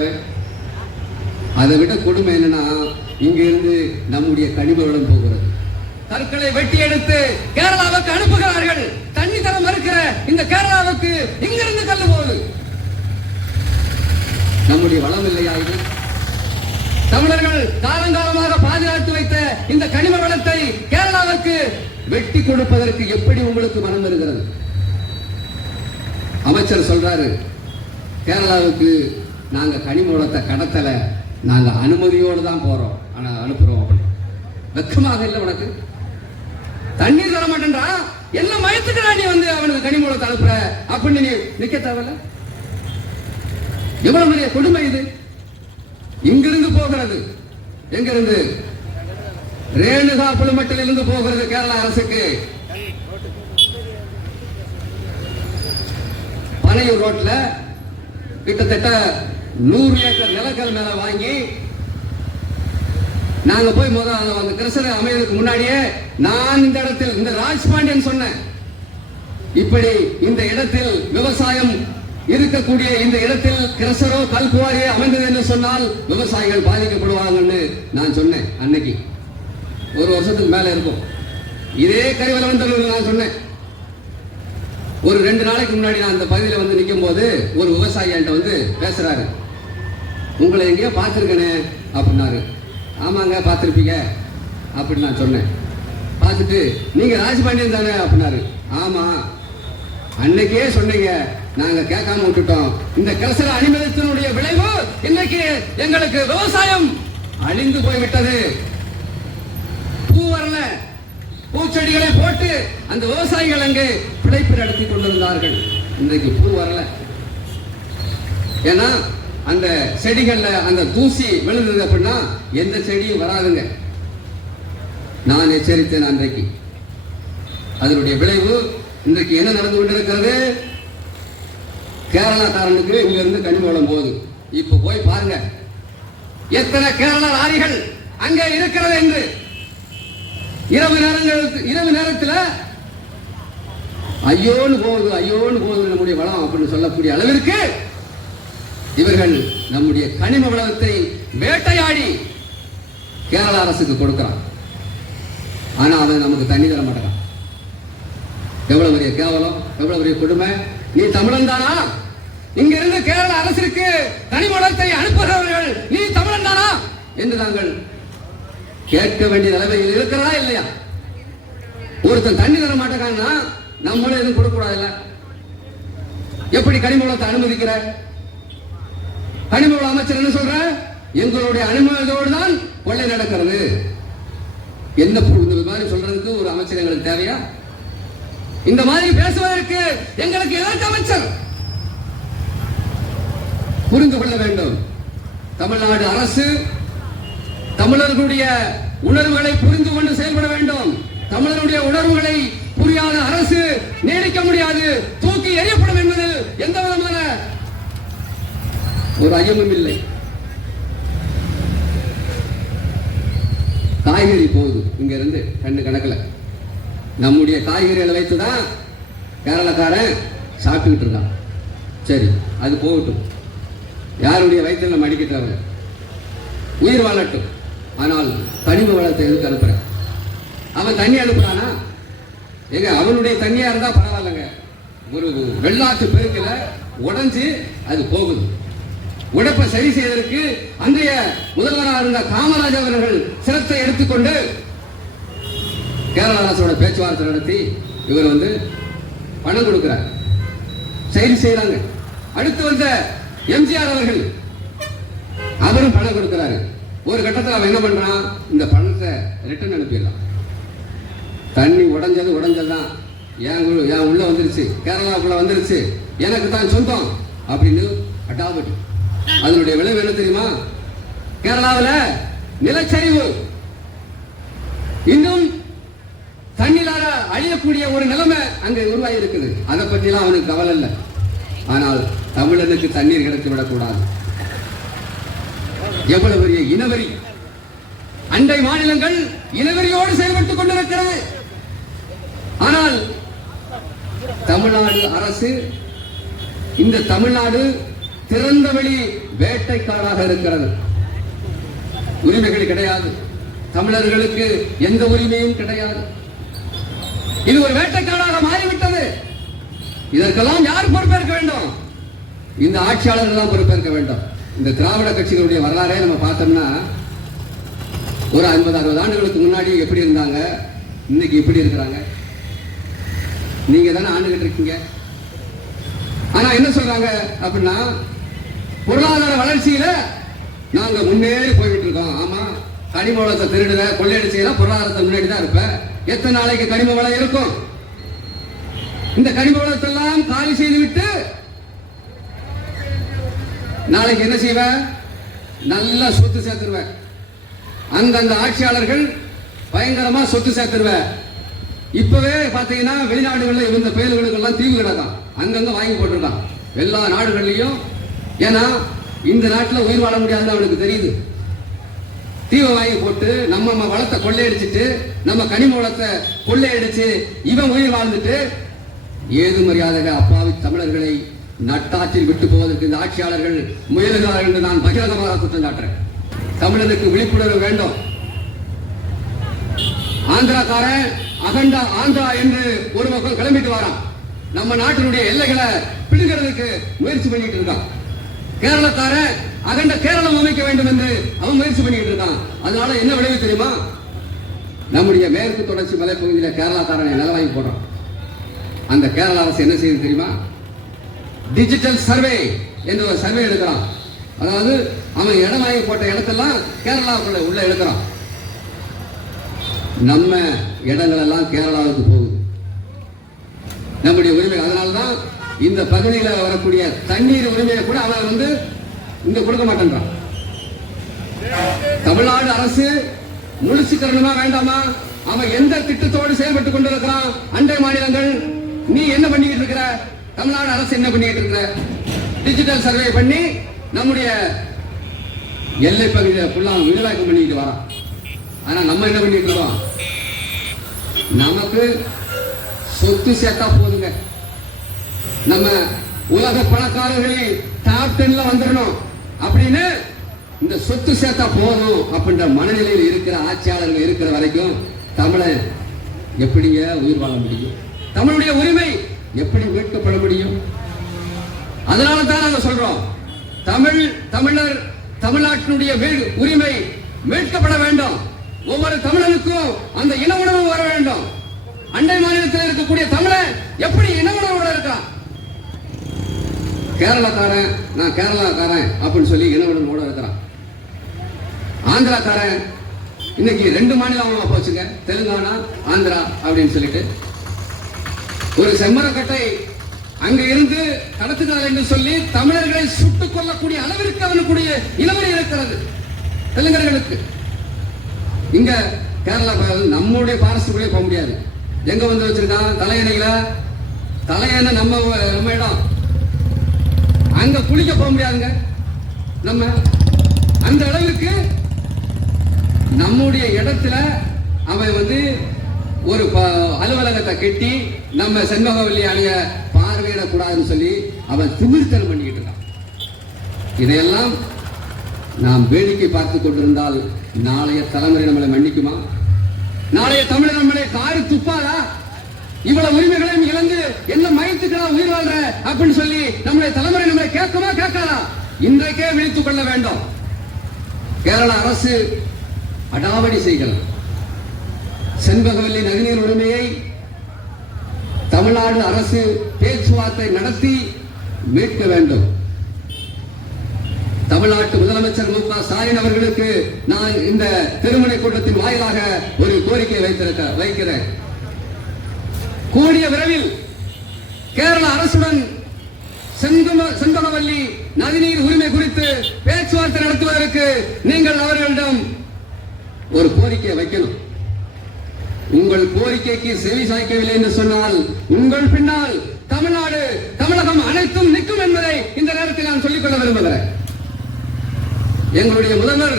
அதை விட கொடுமை என்னன்னா, இங்க இருந்து நம்முடைய கனிமவளம் போகிறது. கற்களை வெட்டி எடுத்து கேரளாவுக்கு அனுப்புகிறார்கள். தண்ணி தர மறுக்கிற இந்த கேரளாவுக்கு இங்கிருந்து கல்லு போகுது. நம்முடைய வளம் இல்லையா இது? தமிழர்கள் காலங்காலமாக பாதுகாத்து வைத்த இந்த கனிம வளத்தை கேரளாவுக்கு வெட்டி கொடுப்பதற்கு எப்படி உங்களுக்கு மனம் வருகிறது? அமைச்சர் சொல்றாரு, கேரளாவுக்கு நாங்க கனிம வளத்தை கடத்தல, நாங்க அனுமதியோடு தான் போறோம், ஆனா அனுப்புறோம். வெக்கமாக இல்லை உனக்கு? தண்ணீர் தர மாட்டேன்றா, என்ன மயத்துக்கு நீ வந்து அவனுக்கு கனிம வளத்தை அனுப்புற அப்படின்னு நீ நிக்க தேவையில்ல. எவ்வளவு பெரிய கொடுமை இது! இங்கிருந்து போகிறது, எங்கிருந்து? ரேணுகா புலிமட்டில் இருந்து போகிறது கேரளா அரசுக்கு. பனையூர் ரோட்ல கிட்டத்தட்ட 100 ஏக்கர் நிலக்கல் மேல வாங்கி நாங்க போய் அந்த கிருஷ்ணர் அமைவதற்கு முன்னாடியே நான் இந்த இடத்தில் இந்த ராஜ்பாண்டியன் சொன்னேன், இப்படி இந்த இடத்தில் விவசாயம் இருக்கக்கூடிய இந்த இடத்தில் கிரசரோ கல்குவாரியோ அமைந்தது என்று சொன்னால் விவசாயிகள் பாதிக்கப்படுவாங்கன்னு நான் சொன்னேன். அன்னைக்கு ஒரு வருஷத்துக்கு மேல இருக்கும். இதே கரிவலவந்தலூர் நான் சொன்னேன். ஒரு 2 நாளைக்கு முன்னாடி நான் அந்த பகுதியில் வந்து நிற்கும் போது ஒரு விவசாயி என்கிட்ட வந்து பேசுறாரு. உங்களை எங்கேயோ பார்த்துருக்கனே அப்படின்னாரு. ஆமாங்க பார்த்துருப்பீங்க அப்படின்னு நான் சொன்னேன். பார்த்துட்டு நீங்க ராஜபாண்டியன் தானே அப்படின்னாரு. ஆமா, அன்னைக்கே சொன்னீங்க, நாங்க கேட்காம விட்டுட்டோம். இந்த கிரசர அனுமதித்தினுடைய விளைவு இன்னைக்கு எங்களுக்கு விவசாயம் அழிந்து போய்விட்டது. பூ வரல, பூச்செடிகளை போட்டு அந்த விவசாயிகள் அங்கே பிழைப்பு நடத்தி கொண்டிருந்தார்கள். இன்றைக்கு பூ வரல. ஏன்னா அந்த செடிகள்ல அந்த தூசி விழுந்தது அப்படின்னா எந்த செடியும் வராதுங்க. நான் எச்சரித்தேன் அன்றைக்கு. அதனுடைய விளைவு இன்றைக்கு என்ன நடந்து கொண்டிருக்கிறது? கேரளாக்காரனுக்கு இங்க இருந்து கனிமூலம் போகுது. இப்ப போய் பாருங்க எத்தனை கேரளா லாரிகள் அங்கே இருக்கிறது என்று. இரவு நேரத்தில் ஐயோன்னு போகுது நம்முடைய வளம் அப்படின்னு சொல்லக்கூடிய அளவிற்கு இவர்கள் நம்முடைய கனிம வளத்தை வேட்டையாடி கேரள அரசுக்கு கொடுக்கிறான். ஆனா அவன் நமக்கு தண்ணி தர மாட்டான். எவ்வளவு பெரிய கேவலம், எவ்வளவு பெரிய கொடுமை. நீ தமிழன் தானா? இங்க இருந்து கேரள அரசிற்கு கனிம வளத்தை அனுப்புகிறவர்கள் நீ தமிழன் தானா என்று நாங்கள் கேட்க வேண்டிய நிலைமையில் இருக்கிறதா இல்லையா? ஒருத்தன் தண்ணி தர மாட்டேங்கான்னா நம்மளும் எதுவும் கொடுக்க கூடாதுல்ல? எப்படி கனிம வளத்தை அனுமதிக்கிற? கனிம வள அமைச்சர் என்ன சொல்ற? எங்களுடைய அனுமதியோடு தான் கொள்ளை நடக்கிறது. என்ன இந்த மாதிரி சொல்றதுக்கு ஒரு அமைச்சர் எங்களுக்கு தேவையா? இந்த மாதிரி பேசுவதற்கு எங்களுக்கு எதற்கு அமைச்சர்? புரிந்து கொள்ள வேண்டும். தமிழ்நாடு அரசு தமிழர்களுடைய உணர்வுகளை புரிந்து கொண்டு செயல்பட வேண்டும். தமிழருடைய உணர்வுகளை புரியாத அரசு நீடிக்க முடியாது, தூக்கி எறியப்படும் என்பதில் எந்த விதமான ஒரு ஐயமும் இல்லை. காய்கறி போகுது இங்க இருந்து கண்ணு கணக்குல. நம்முடைய காய்கறிகளை வைத்துதான் கேரளக்காரன் சாப்பிட்டுக்கிட்டு இருக்கான். சரி, அது போகட்டும். யாருடைய வயிற்றில் நம்ம அடிக்கிட்டவங்க உயிர் வாழட்டும். ஆனால் கனிம வளத்தை எதுக்கு அனுப்புற? அவன் தண்ணி அனுப்புறானா? எங்க அவனுடைய தண்ணியா இருந்தா பரவாயில்லைங்க. ஒரு வெள்ளாற்று பெருக்கில உடைஞ்சு அது போகுது. உடைப்பை சரி செய்வதற்கு அன்றைய முதல்வராக இருந்த காமராஜ் அவர்கள் சிரத்தை எடுத்துக்கொண்டு கேரள அரசோட பேச்சுவார்த்தை நடத்தி இவர் வந்து பணம் கொடுக்கிறார், சரி செய்யறாங்க. அடுத்து வந்த எம்ஜிஆர் அவர்கள் அவரும் பணம் கொடுக்கிறாரு. ஒரு கட்டத்தில் அவன் என்ன பண்றான்? இந்த பணத்தை ரிட்டர்ன் அனுப்பிடலாம். தண்ணி உடைஞ்சதுதான் என் உள்ள வந்துருச்சு, கேரளாவுக்குள்ள வந்துருச்சு, எனக்கு தான் சொந்தம் அப்படின்னு அடாபட்டு. அதனுடைய விளைவு என்ன தெரியுமா? கேரளாவில் நிலச்சரிவு, இன்னும் தண்ணீரால அழியக்கூடிய ஒரு நிலைமை அங்கே உருவாகி இருக்குது. அதை பற்றிலாம் அவனுக்கு கவலை இல்லை. ஆனால் தமிழனுக்கு தண்ணீர் கிடைத்து விடக்கூடாது. எவ்வளவு பெரிய இனவெறி! அண்டை மாநிலங்கள் இனவெறியோடு செயல்பட்டுக் கொண்டிருக்கிறது. ஆனால் தமிழ்நாடு அரசு, இந்த தமிழ்நாடு திறந்த வெளி வேட்டைக்காடாக இருக்கிறது. உரிமைகள் கிடையாது, தமிழர்களுக்கு எந்த உரிமையும் கிடையாது. இது ஒரு வேட்டைக்காடாக மாறிவிட்டது. இதற்கெல்லாம் யார் பொறுப்பேற்க வேண்டும்? இந்த ஆட்சியாளர்கள் தான் பொறுப்பேற்க வேண்டும். இந்த திராவிட கட்சிகளுடைய வரலாறே நம்ம பார்த்தோம்னா ஒரு 50-60 ஆண்டுகளுக்கு முன்னாடி எப்படி இருந்தாங்க, இன்னைக்கு எப்படி இருக்கிறாங்க? நீங்க தானே ஆண்டுகிட்டு இருக்கீங்க. ஆனா என்ன சொல்றாங்க அப்படின்னா, பொருளாதார வளர்ச்சியில நாங்க முன்னேறி போய்கிட்டு இருக்கோம். ஆமா, கனிம வளத்தை திருடுற கொள்ளையடிச்சா பொருளாதாரத்தை முன்னாடி தான் இருப்ப. எத்தனை நாளைக்கு கனிம வளம் இருக்கும்? இந்த கனிம வளத்தெல்லாம் காலி செய்துவிட்டு நாளைக்கு என்ன செய்வேன்? நல்ல சொத்து சேர்த்துருவேன். அந்தந்த ஆட்சியாளர்கள் பயங்கரமா சொத்து சேர்த்துருவேன். இப்பவே பாத்தீங்கன்னா வெளிநாடுகளில் இருந்த புயல்களுக்கு எல்லாம் தீவு கிடக்கும், அங்கங்க வாங்கி போட்டிருக்கான் எல்லா நாடுகள்லையும். ஏன்னா இந்த நாட்டில் உயிர் வாழ முடியாதுன்னு அவனுக்கு தெரியுது. தீவை வாங்கி போட்டு நம்ம வளத்தை கொள்ளையடிச்சிட்டு, நம்ம கனிம வளத்தை கொள்ளையடிச்சு இவன் உயிர் வாழ்ந்துட்டு ஏது மரியாதை அப்பாவி தமிழர்களை நட்டாற்றில் விட்டு போவதற்கு இந்த ஆட்சியாளர்கள் முயலுகிறார்கள் என்று நான் பகிரங்கமாக குற்றம் சாட்டுறேன். தமிழருக்கு விழிப்புணர்வு வேண்டும். ஆந்திராக்காரன் அகண்டா ஆந்திரா என்று ஒரு பக்கம் கிளம்பிட்டு வரான். நம்ம நாட்டினுடைய எல்லைகளை பிடுங்கிறதுக்கு முயற்சி பண்ணிட்டு இருக்கான். கேரளக்காரன் அகண்ட கேரளம் அமைக்க வேண்டும் என்று அவன் முயற்சி பண்ணிட்டு இருக்கான். அதனால என்ன விளைவு தெரியுமா? நம்முடைய மேற்கு தொடர்ச்சி மலைப்பகுதியில் கேரளாக்காரனை நில வாங்கி போடுறான். அந்த கேரள அரசு என்ன செய்யுது தெரியுமா? டிஜிட்டல் சர்வே என்று ஒரு சர்வே எடுக்கிறான். அதாவது அவன் இடம் வாங்கி போட்ட இடத்தெல்லாம் கேரளாவுக்குள்ள உள்ள எடுக்கிறான். நம்ம இடங்கள் எல்லாம் கேரளாவுக்கு போகுது. நம்முடைய உரிமை. அதனால்தான் இந்த பகுதியில் வரக்கூடிய தண்ணீர் உரிமையை கூட அவன் இங்க கொடுக்க மாட்டேன்றான். தமிழ்நாடு அரசு முழுச்சுக்கணுமா வேண்டாமா? அவன் எந்த திட்டத்தோடு செயல்பட்டுக் கொண்டிருக்கிறான்? அண்டை மாநிலங்கள் நீ என்ன பண்ணிட்டு இருக்கிற? தமிழ்நாடு அரசு என்ன பண்ணிட்டு இருக்கிற? டிஜிட்டல் சர்வே பண்ணி நம்முடைய எல்லை பகுதியில் ஃபுல்லாக விரிவாக்கம் பண்ணிட்டு வரான். ஆனா நம்ம என்ன பண்ணிட்டு இருக்கோம்? நமக்கு சொத்து சேர்த்தா போதுங்க, நம்ம உலக பணக்காரர்களில் டாப் 10ல வந்துடணும் அப்படின்னு இந்த சொத்து சேர்த்தா போதும் அப்படின்ற மனநிலையில் இருக்கிற ஆட்சியாளர்கள் இருக்கிற வரைக்கும் தமிழன் எப்படிங்க உயிர் வாழ முடியும்? தமிழுடைய உரிமை எப்படி மீட்கப்பட முடியும்? அதனால தான் நாங்க சொல்றோம், தமிழர் தமிழ்நாட்டினுடைய உரிமை மீட்கப்பட வேண்டும். ஒவ்வொரு தமிழனுக்கும் அந்த இன உணர்வு வர வேண்டும். அண்டை மாநிலத்தில் இருக்கக்கூடிய தமிழன் எப்படி இன உணர்வோட இருக்கான்? கேரளக்காரன் நான் கேரளாக்காரன் அப்படின்னு சொல்லி இன உணர்வோட இருக்கிறான். ஆந்திராக்காரன் இன்னைக்கு 2 மாநிலமா போச்சுங்க, தெலுங்கானா ஆந்திரா அப்படின்னு சொல்லிட்டு. ஒரு செம்மரக்கட்டை அங்க இருந்து கடத்துகிறார் என்று சொல்லி தமிழர்களை சுட்டுக் கொள்ளக்கூடிய அளவிற்கு அவனுக்குரிய இளவரி இருக்கிறது தெலுங்கர்களுக்கு. இங்க கேரளா நம்முடைய பாரஸ்டுக்குள்ளே போக முடியாது. எங்க வந்து வச்சிருக்கான் தலையணையில, தலையணை நம்ம இடம், அங்க குளிக்க போக முடியாதுங்க. நம்ம அந்த அளவிற்கு நம்முடைய இடத்துல அவன் ஒரு அலுவலகத்தை கட்டி நம்ம செண்பகவல்லி அணிய பார்வையிடக்கூடாதுன்னு சொல்லி அவன் திமிர்த்தல் பண்ணிக்கிட்டு இருக்கான். இதையெல்லாம் நாம் வேடிக்கை பார்த்து கொண்டிருந்தால் நாளைய தலைமுறை நம்மளை மன்னிக்குமா? நாளைய தமிழர் நம்மளை காரி துப்பாதா? இவ்வளவு உரிமைகளையும் இழந்து என்ன மயத்துக்களா உயிர் வாழ்ற அப்படின்னு சொல்லி நம்முடைய தலைமுறை நம்மளை கேட்குமா கேட்காதா? இன்றைக்கே விழித்துக் கொள்ள வேண்டும். கேரள அரசு அடாவடி செய்கிறது. செண்பகவல்லி நதிநீர் உரிமையை தமிழ்நாடு அரசு பேச்சுவார்த்தை நடத்தி மீட்க வேண்டும். தமிழ்நாட்டு முதலமைச்சர் மு.க. ஸ்டாலின் அவர்களுக்கு நான் இந்த திருமுனை கூட்டத்தின் வாயிலாக ஒரு கோரிக்கை வைக்கிறேன். கூடிய விரைவில் கேரள அரசுடன் செண்பகவல்லி நதிநீர் உரிமை குறித்து பேச்சுவார்த்தை நடத்துவதற்கு நீங்கள் அவர்களிடம் ஒரு கோரிக்கை வைக்கணும். உங்கள் கோரிக்கைக்கு செவி சாய்க்கவில்லை என்று சொன்னால் உங்கள் பின்னால் தமிழ்நாடு தமிழகம் அனைத்தும் நிற்கும் என்பதை இந்த நேரத்தில் நான் சொல்லிக்கொள்ள விரும்புகிறேன். எங்களுடைய முதல்வர்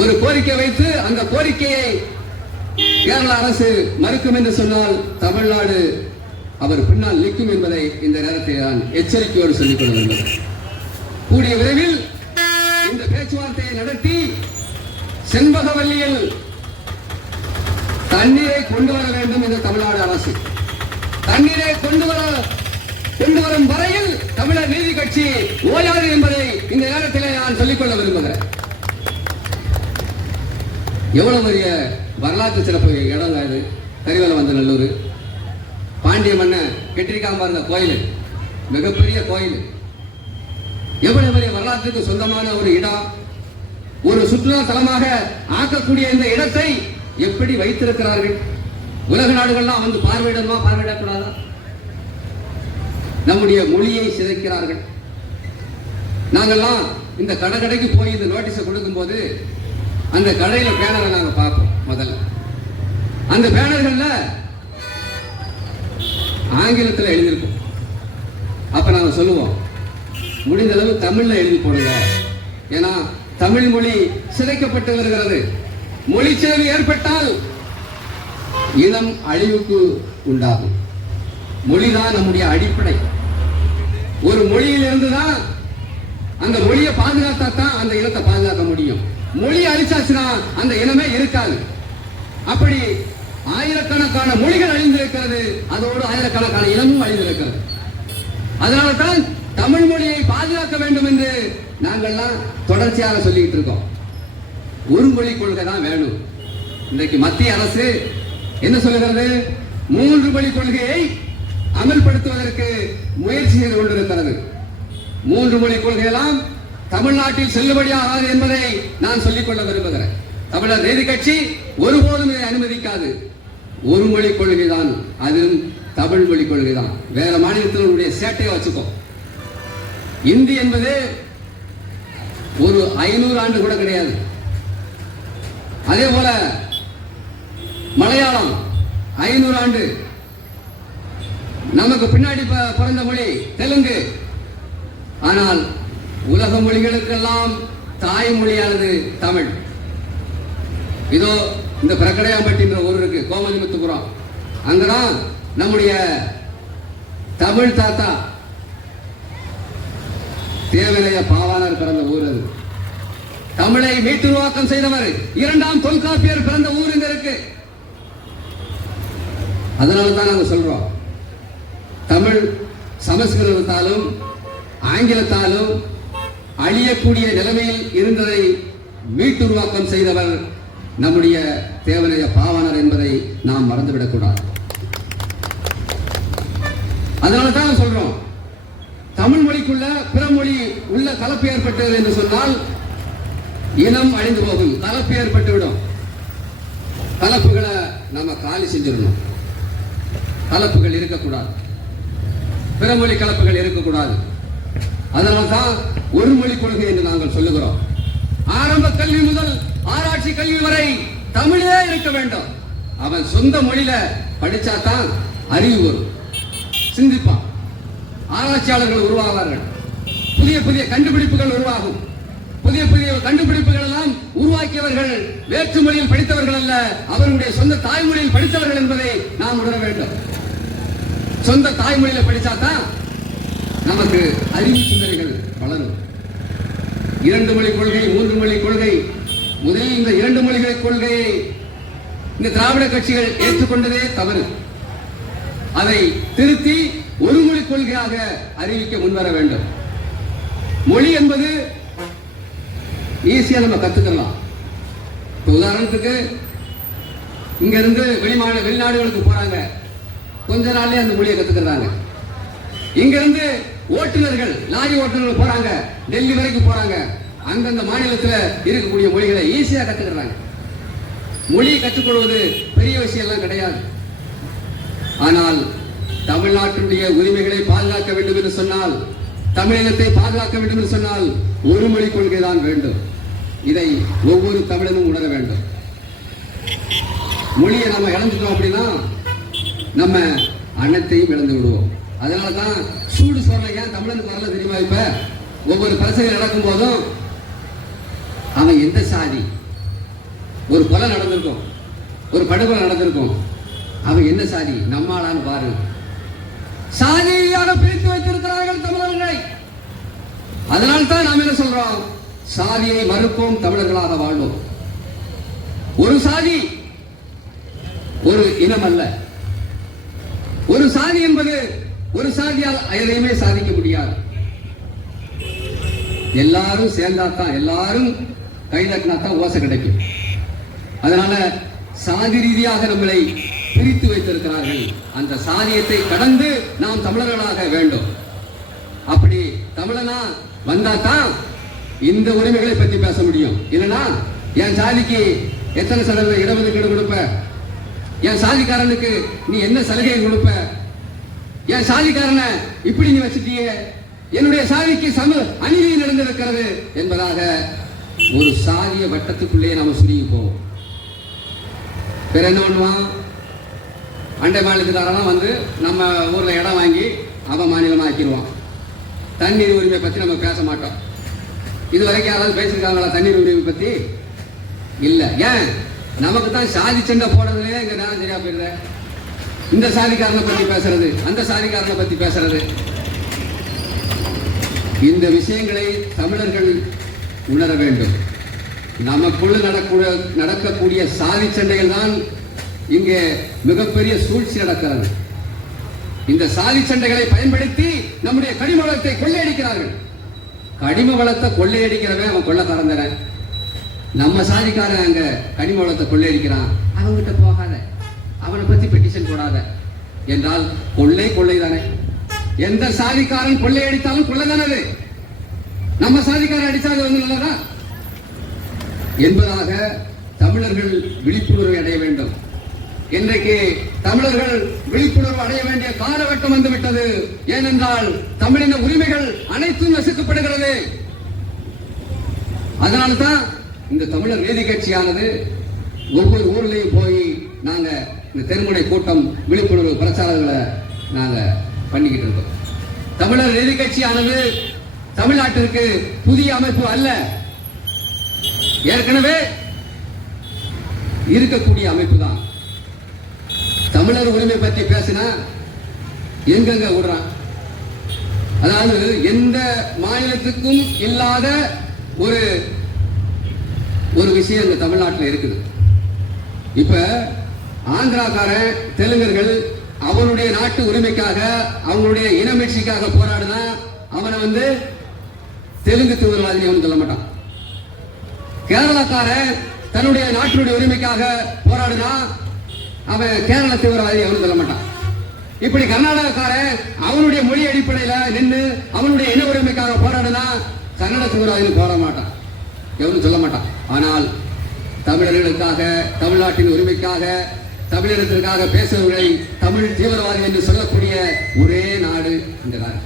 ஒரு கோரிக்கை வைத்து அந்த கோரிக்கையை கேரள அரசு மறுக்கும் என்று சொன்னால் தமிழ்நாடு அவர் பின்னால் நிற்கும் என்பதை இந்த நேரத்தில் நான் எச்சரிக்கையோடு சொல்லிக்கொள்ள விரும்புகிறேன். கூடிய விரைவில் இந்த பேச்சுவார்த்தையை நடத்தி செண்பகவல்லியில் தண்ணீரை கொண்டு வர வேண்டும் இந்த தமிழ்நாடு அரசு. தண்ணீரை கொண்டு வரும் வரையில் தமிழர் நீதி கட்சி ஓயாது என்பதை இந்த நேரத்தில் நான் சொல்லிக்கொள்ள விரும்புகிறேன். எவ்வளவு பெரிய வரலாற்று சிறப்பு இடம் இது. கரிவலவந்தநல்லூர் பாண்டிய மன்னன் கெட்டிருக்காம இருந்த கோயில், மிகப்பெரிய கோயில். எவ்வளவு பெரிய வரலாற்றுக்கு சொந்தமான ஒரு இடம், ஒரு சுற்றுலா தலமாக ஆக்கக்கூடிய இந்த இடத்தை எப்படி வைத்திருக்கிறார்கள்? உலக நாடுகள்லாம் பார்வையிடணுமா பார்வையிடக்கூடாதா? நம்முடைய மொழியை சிதைக்கிறார்கள். நாங்கெல்லாம் இந்த கடைக்கு போய் இந்த நோட்டீஸை கொடுக்கும் போது அந்த கடையில பேனரை நாங்க பார்ப்போம். முதல்ல அந்த பேனர்கள்ல ஆங்கிலத்தில் எழுதியிருக்கும். அப்ப நாங்க சொல்லுவோம், முடிந்த அளவு தமிழ்ல எழுதி போடுங்க. ஏன்னா தமிழ் மொழி சிதைக்கப்பட்டு வருகிறது. மொழி சிதைவு ஏற்பட்டால் இனம் அழிவுக்கு உண்டாகும். மொழிதான் நம்முடைய அடிப்படை. ஒரு மொழியிலிருந்து தான் அந்த மொழியை பாதுகாத்தா தான் அந்த இனத்தை பாதுகாக்க முடியும். மொழி அழிச்சாச்சுன்னா அந்த இனமே இருக்காது. அப்படி ஆயிரக்கணக்கான மொழிகள் அழிந்திருக்கிறது, அதோடு ஆயிரக்கணக்கான இனமும் அழிந்திருக்கிறது. அதனால்தான் தமிழ் மொழியை பாதுகாக்க வேண்டும் என்று நாங்கள்லாம் தொடர்ச்சியாக சொல்லிட்டு இருக்கோம். ஒரு மொழி கொள்கை தான் வேணும். இன்றைக்கு மத்திய அரசு என்ன சொல்லுகிறது? 3 மொழி கொள்கையை அமல்படுத்துவதற்கு முயற்சி செய்து கொண்டிருக்கிறது. 3 மொழி கொள்கையெல்லாம் தமிழ்நாட்டில் செல்லுபடியாகாது என்பதை நான் சொல்லிக் கொள்ள விரும்புகிறேன். தமிழர் நீதி கட்சி ஒருபோதும் இதை அனுமதிக்காது. ஒரு மொழி கொள்கை தான், அது தமிழ் மொழி கொள்கை தான். வேற மாநிலத்தினுடைய சேட்டையை வச்சுக்கோ. இந்தி என்பது ஒரு 500 ஆண்டு கூட கிடையாது. அதே போல மலையாளம் 500 ஆண்டு. நமக்கு பின்னாடி பிறந்த மொழி தெலுங்கு. ஆனால் உலக மொழிகளுக்கெல்லாம் தாய்மொழியானது தமிழ். இதோ இந்த பிரக்கடையாம்பட்டின்ற ஊர் இருக்கு, கோமதிமுத்துபுரம். அங்கதான் நம்முடைய தமிழ் தாத்தா தேவனைய பாவாணர் பிறந்த ஊர் அது. தமிழை மீட்டுருவாக்கம் செய்தவர் 2ஆம் தொல்காப்பியர் பிறந்த ஊர் இங்க இருக்கு. அதனால்தான் நாங்க சொல்றோம், தமிழ் சமஸ்கிருதத்தாலும் ஆங்கிலத்தாலும் அழியக்கூடிய நிலைமையில் இருந்ததை மீட்டுருவாக்கம் செய்தவர் நம்முடைய தேவனைய பாவாணர் என்பதை நாம் மறந்துவிடக் கூடாது. அதனால்தான் சொல்றோம், தமிழ் மொழிக்குள்ள பிற மொழி உள்ள கலப்பு ஏற்பட்டது என்று சொன்னால் இனம் அழிந்து போகும். கலப்பு ஏற்பட்டுவிடும். கலப்புகளை நம்ம காலி செஞ்சிடணும். கலப்புகள் இருக்கக்கூடாது, பிற மொழி கலப்புகள் இருக்கக்கூடாது. அதனால்தான் ஒரு மொழி கொள்கை என்று நாங்கள் சொல்லுகிறோம். ஆரம்ப கல்வி முதல் ஆராய்ச்சி கல்வி வரை தமிழே இருக்க வேண்டும். அவன் சொந்த மொழியில படிச்சாதான் அறிவு வரும், சிந்திப்பான். ஆராய்ச்சியாளர்கள் உருவாவார்கள், புதிய புதிய கண்டுபிடிப்புகள் உருவாகும். புதிய புதிய கண்டுபிடிப்புகள் எல்லாம் உருவாக்கியவர்கள் வேற்று மொழியில் படித்தவர்கள் அல்ல, அவர்களுடைய சொந்த தாய்மொழியில் படித்தவர்கள் என்பதை நாம் உணர வேண்டும். சொந்த தாய்மொழியில படிச்சாதான் நமக்கு அறிவு சிந்தனைகள் வளரும். 2 மொழி கொள்கை, 3 மொழி கொள்கை, முதலில் இந்த 2 மொழிகள் கொள்கையை இந்த திராவிட கட்சிகள் ஏற்றுக்கொண்டதே தவறு. அதை திருத்தி ஒரு மொழி கொள்கையாக அறிவிக்க முன்வர வேண்டும். மொழி என்பது ஈஸியா நம்ம கத்துக்கலாம். உதாரணத்துக்கு இங்க இருந்து வெளிநாடுகளுக்கு போறாங்க, கொஞ்ச நாள்லயே அந்த மொழியை கத்துக்கிறாங்க. இங்க இருந்து ஓட்டுநர்கள், லாரி ஓட்டுநர்கள் போறாங்க, டெல்லி வரைக்கும் போறாங்க, அந்தந்த மாநிலத்தில் இருக்கக்கூடிய மொழிகளை ஈஸியா கத்துக்கிறாங்க. மொழியை கற்றுக்கொள்வது பெரிய விஷயம் எல்லாம் கிடையாது. ஆனால் தமிழ்நாட்டினுடைய உரிமைகளை பாதுகாக்க வேண்டும் என்று சொன்னால், தமிழினத்தை பாதுகாக்க வேண்டும் என்று சொன்னால் ஒரு மொழி கொள்கை தான் வேண்டும். இதை ஒவ்வொரு தமிழனும் உணர வேண்டும். மொழியை நம்ம இழந்துட்டோம் அப்படின்னா நம்ம அன்னத்தையும் இழந்து விடுவோம். அதனாலதான் சூடு சொன்ன ஏன் தமிழனுக்கு வரல தெரியுமா? இப்ப ஒவ்வொரு பிரச்சனை நடக்கும் போதும் அவன் எந்த சாதி, ஒரு கொலை நடந்திருக்கும், ஒரு படுகொலை நடந்திருக்கும், அவன் என்ன சாதி, நம்மாளான்னு பாரு. சாதியாக பிரித்து வைத்திருக்கிறார்கள் தமிழர்களை. அதனால்தான் நாம் என்ன சொல்றோம்? சாதியை மறுப்போம், தமிழர்களாக வாழ்வோம். ஒரு சாதி ஒரு இனம் அல்ல. ஒரு சாதி என்பது ஒரு சாதியால் எதையுமே சாதிக்க முடியாது. எல்லாரும் சேர்ந்தாத்தான், எல்லாரும் கைதட்டினாத்தான் ஓசை கிடைக்கும். அதனால சாதி ரீதியாக நம்மளை பிரித்து வைத்திருக்கிறார்கள். அந்த சாதியத்தை கடந்து நாம் தமிழர்களாக வேண்டும். அப்படி தமிழனா வந்தாதான் இந்த உரிமைகளை பற்றி பேச முடியும். இல்லைன்னா என் சாதிக்கு எத்தனை சதவீத இடஒதுக்கீடு கொடுப்ப, என் சாதிக்காரனுக்கு நீ என்ன சலுகை கொடுப்ப, என் சாதிக்காரனை இப்படி நீ வச்சுட்டிய, என்னுடைய சாதிக்கு அநீதி நடந்திருக்கிறது என்பதாக ஒரு சாதிய வட்டத்துக்குள்ளே நாம சுருங்கி போவோம். வேற என்ன பண்ணுவான்? அண்டை மாநிலத்துக்காரெல்லாம் வந்து நம்ம ஊர்ல இடம் வாங்கி அவன் மாநிலம் ஆக்கிடுவான். தண்ணீர் உரிமை பத்தி நம்ம பேச மாட்டோம். இது வரைக்கும் யாராவது பேசியிருக்காங்களா தண்ணீர் உரிமை பத்தி? இல்ல. ஏன்? நமக்கு தான் சாதி சண்டை போடுறதுலே இங்க நேரம் சரியா போயிடுற. இந்த சாதிக்காரனை பத்தி பேசுறது, அந்த சாதிக்காரனை பத்தி பேசுறது. இந்த விஷயங்களை தமிழர்கள் உணர வேண்டும். நமக்குள்ள நடக்கக்கூடிய சாதி சண்டைகள் தான் இங்கே மிகப்பெரிய சூழ்ச்சி நடக்கிறது. இந்த சாதி சண்டைகளை பயன்படுத்தி நம்முடைய கனிம வளத்தை கொள்ளையடிக்கிறார்கள். கனிம வளத்தை கொள்ளையடிக்கிறவன் அவன் கொள்ளக்காரன் தானே. நம்ம சாதிக்காரன் அங்க கனிம வளத்தை கொள்ளையடிக்கிறான், அவன்கிட்ட போகாத, அவனை பத்தி பெட்டிஷன் போடாத என்றால் கொள்ளை தானே. எந்த சாதிக்காரன் கொள்ளையடித்தாலும் கொள்ளைதானது. நம்ம சாதிக்காரன் அடிச்சாங்க வந்து நல்லதா என்பதாக தமிழர்கள் விழிப்புணர்வை அடைய வேண்டும். இன்றைக்கு தமிழர்கள் விழிப்புணர்வு அடைய வேண்டிய காலகட்டம் வந்துவிட்டது. ஏனென்றால் தமிழின உரிமைகள் அனைத்தும் நசுக்கப்படுகிறது. அதனால்தான் இந்த தமிழர் நீதி கட்சியானது ஒவ்வொரு ஊர்லயும் போய் நாங்க இந்த தெருமுனை கூட்டம் விழிப்புணர்வு பிரச்சாரங்களை நாங்க பண்ணிக்கிட்டு இருக்கோம். தமிழர் நீதி கட்சியானது தமிழ்நாட்டிற்கு புதிய அமைப்பு அல்ல, ஏற்கனவே இருக்கக்கூடிய அமைப்பு தான். தமிழர் உரிமை பற்றி பேசினா எங்கெங்க விடுறான். அதாவது எந்த மாநிலத்துக்கும் இல்லாத ஒரு விஷயம் இந்த தமிழ்நாட்டில் இருக்குது. இப்ப ஆந்திராக்காரன் தெலுங்கர்கள் அவனுடைய நாட்டு உரிமைக்காக அவங்களுடைய இனமீட்சிக்காக போராடுனா அவனை வந்து தெலுங்கு தீவிரவாதி அவனு சொல்ல மாட்டான். கேரளாக்காரன் தன்னுடைய நாட்டினுடைய உரிமைக்காக போராடுனா அவன் கேரள தீவிரவாதி அவனு சொல்ல மாட்டான். இப்படி கர்நாடகக்காரன் அவனுடைய மொழி அடிப்படையில் நின்று அவனுடைய இன உரிமைக்காக போராடுனா கன்னட தீவிரவாதின்னு போட மாட்டான், எவனும் சொல்ல மாட்டான். ஆனால் தமிழர்களுக்காக தமிழ்நாட்டின் உரிமைக்காக தமிழினத்திற்காக பேசுவதை தமிழ் தீவிரவாதி என்று சொல்லக்கூடிய ஒரே நாடு இந்த நாடு.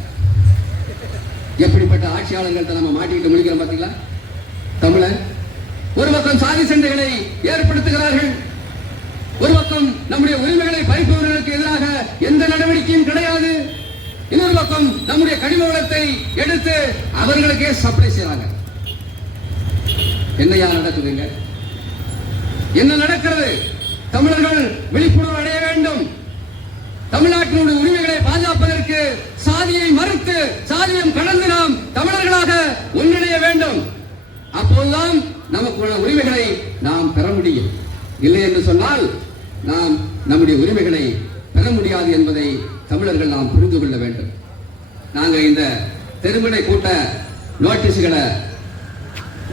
எப்படிப்பட்ட ஆட்சியாளர்கள் நம்ம மாட்டிக்கிட்டு முடிக்கிறோம் பார்த்தீங்களா. தமிழன் ஒரு பக்கம் சாதி சண்டைகளை ஏற்படுத்துகிறார்கள், ஒரு பக்கம் நம்முடைய உரிமைகளை பறிப்பவர்களுக்கு எதிராக எந்த நடவடிக்கையும் கிடையாது. இன்னொரு பக்கம் நம்முடைய கனிம வளத்தை எடுத்து அவர்களுக்கே சப்ளை செய்யறாங்க. என்னையா நடக்குதுங்க? என்ன நடக்கிறது? தமிழர்கள் விழிப்புணர்வு அடைய வேண்டும். தமிழ்நாட்டினுடைய உரிமைகளை பாதுகாப்பதற்கு சாதியை மறுத்து சாதியம் கடந்து நாம் தமிழர்களாக ஒன்றிணைய வேண்டும். அப்போதுதான் நமக்கு உரிமைகளை நாம் பெற முடியும். இல்லை என்று சொன்னால் நாம் நம்முடைய உரிமைகளை பெற முடியாது என்பதை தமிழர்கள் நாம் புரிந்து கொள்ள வேண்டும். நாங்கள் இந்த தெருமுனை கூட்ட நோட்டீஸ்களை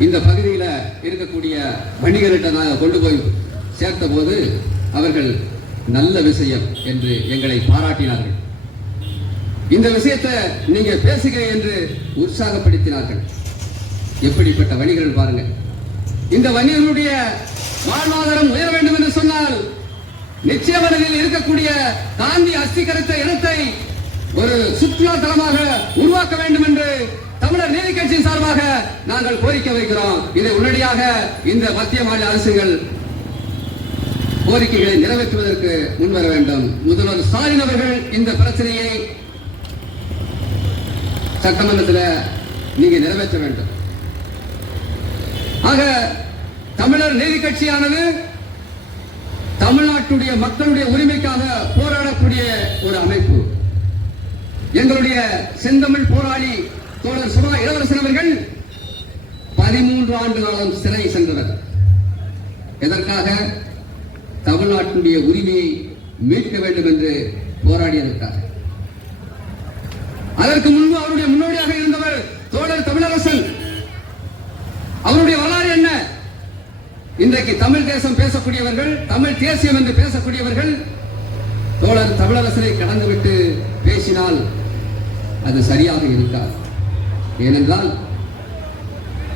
இந்த பகுதியில் இருக்கக்கூடிய வணிகர்கிட்ட நாங்கள் கொண்டு போய் சேர்த்த போது அவர்கள் நல்ல விஷயம் என்று எங்களை பாராட்டினார்கள். இந்த விஷயத்தை நீங்க பேசுக என்று உற்சாகப்படுத்தினார்கள். எப்படிப்பட்ட வணிகர்கள் பாருங்க. இந்த வணிகர்களுடைய வாழ்வாதாரம் உயர வேண்டும் என்று சொன்னால் நிச்சயமனதில் இருக்கக்கூடிய காந்தி அஸ்தி கரைத்த இடத்தை ஒரு சுற்றுலா தலமாக உருவாக்க வேண்டும் என்று தமிழர் நீதி கட்சியின் சார்பாக நாங்கள் கோரிக்கை வைக்கிறோம். இதை உடனடியாக இந்த மத்திய மாநில அரசுகள் கோரிக்கைகளை நிறைவேற்றுவதற்கு முன்வர வேண்டும். முதல்வர் ஸ்டாலின் அவர்கள் இந்த பிரச்சனையை சட்டமன்றத்தில் நீங்க நிறைவேற்ற வேண்டும். ஆக தமிழர் நீதி கட்சியானது தமிழ்நாட்டுடைய மக்களுடைய உரிமைக்காக போராடக்கூடிய ஒரு அமைப்பு. எங்களுடைய செந்தமிழ் போராளி தோழர் சுபா இளவரசன் அவர்கள் 13 ஆண்டு காலம் சிறை சென்றனர். எதற்காக? தமிழ்நாட்டுடைய உரிமையை மீட்க வேண்டும் என்று போராடியதற்காக. அதற்கு முன்பு அவருடைய முன்னோடியாக இருந்தவர் தோழர் தமிழரசன். அவருடைய வரலாறு என்ன? இன்றைக்கு தமிழ் தேசம் பேசக்கூடியவர்கள், தமிழ் தேசியம் என்று பேசக்கூடியவர்கள் தோழர் தமிழரசனை கடந்துவிட்டு பேசினால் அது சரியாக இருக்காது. ஏனென்றால்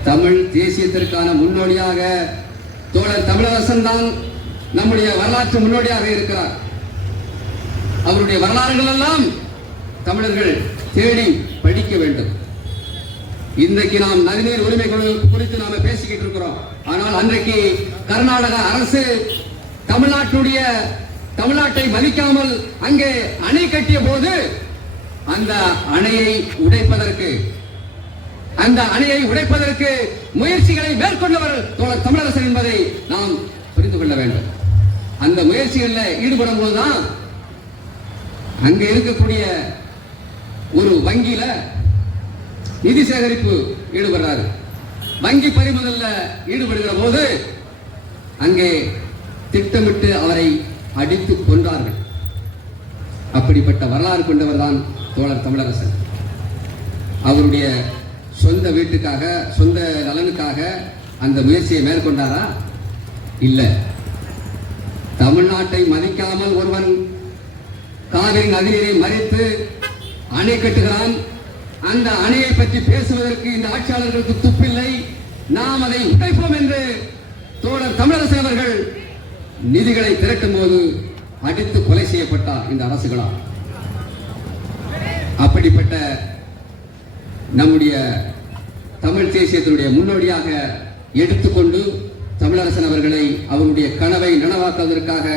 தமிழ் தேசியத்திற்கான முன்னோடியாக தோழர் தமிழரசன் தான் நம்முடைய வரலாற்று முன்னோடியாக இருக்கிறார். அவருடைய வரலாறுகள் எல்லாம் தமிழர்கள் தேடி படிக்க வேண்டும். இன்றைக்கு நாம் நதிநீர் உரிமைகள் குறித்து நாம பேசிக்கிட்டு இருக்கிறோம். ஆனால் அன்றைக்கு கர்நாடக அரசு தமிழ்நாட்டை மதிக்காமல் அங்கே அணை கட்டிய போது அந்த அணையை உடைப்பதற்கு முயற்சிகளை மேற்கொண்டவர் தோழர் தமிழரசன் என்பதை நாம் புரிந்து கொள்ள வேண்டும். அந்த முயற்சிகளில் ஈடுபடும் போதுதான் அங்க இருக்கக்கூடிய ஒரு வங்கியில நிதி சேகரிப்பு ஈடுபடுறாரு. வங்கி பறிமுதல்ல ஈடுபடுகிற போது அங்கே திட்டமிட்டு அவரை அடித்து கொன்றார்கள். அப்படிப்பட்ட வரலாறு கொண்டவர் தான் தோழர் தமிழரசன். அவருடைய சொந்த வீட்டுக்காக, சொந்த நலனுக்காக அந்த முயற்சியை மேற்கொண்டாரா? இல்ல. தமிழ்நாட்டை மதிக்காமல் ஒருவன் காவிரி நதிநீரை மறித்து அணை கட்டுகிறான். அந்த அணையை பற்றி பேசுவதற்கு இந்த ஆட்சியாளர்களுக்கு துப்பில்லை. நாம் அதை உடைப்போம் என்று தோழர் தமிழரசன் அவர்கள் நிதிகளை திரட்டும் போது அடித்து கொலை செய்யப்பட்டார் இந்த அரசுகளால். அப்படிப்பட்ட நம்முடைய தமிழ் தேசியத்தினுடைய முன்னோடியாக எடுத்துக்கொண்டு தமிழரசன் அவர்களை அவருடைய கனவை நனவாக்குவதற்காக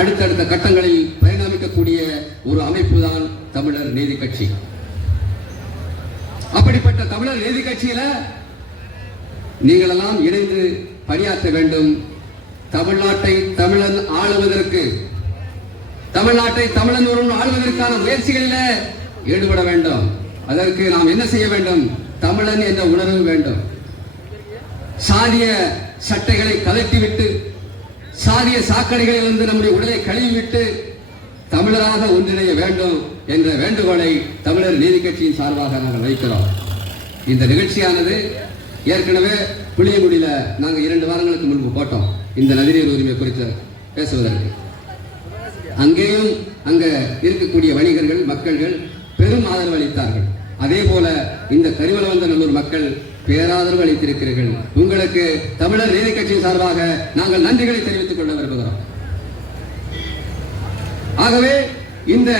அடுத்தடுத்த கட்டங்களில் பரிணாமிக்கக்கூடிய ஒரு அமைப்பு தான் தமிழர் நீதி கட்சி. அப்படிப்பட்ட தமிழர் நீதி கட்சியில நீங்கள் எல்லாம் இணைந்து பணியாற்ற வேண்டும். தமிழ்நாட்டை தமிழன் ஆளுவதற்கு, தமிழ்நாட்டை தமிழன் ஒருவன் ஆளுவதற்கான முயற்சிகளில் ஈடுபட வேண்டும். அதற்கு நாம் என்ன செய்ய வேண்டும்? தமிழன் என்ற உணர்வு வேண்டும். சாதிய சட்டைகளை கலட்டிவிட்டு, சாதிய சாக்கடைகளிலிருந்து நம்முடைய உடலை கழுவிவிட்டு தமிழராக ஒன்றிணைய வேண்டும் என்ற வேண்டுகோளை தமிழர் நீதி கட்சியின் சார்பாக நாங்கள் வைக்கிறோம். இந்த நிகழ்ச்சியானது ஏற்கனவே புளியங்குடியில நாங்கள் 2 வாரங்களுக்கு முன்பு போட்டோம் இந்த நதிநீர் உரிமை குறித்து பேசுவதற்கு. அங்கேயும் அங்க இருக்கக்கூடிய வணிகர்கள், மக்கள்கள் பெரும் ஆதரவு அளித்தார்கள். அதே போல இந்த கரிவலவந்தநல்லூர் மக்கள் பேராதரவு அளித்திருக்கிறீர்கள். உங்களுக்கு தமிழர் நீதி கட்சியின் சார்பாக நாங்கள் நன்றிகளை தெரிவித்துக் கொள்ள விரும்புகிறோம். ஆகவே இந்த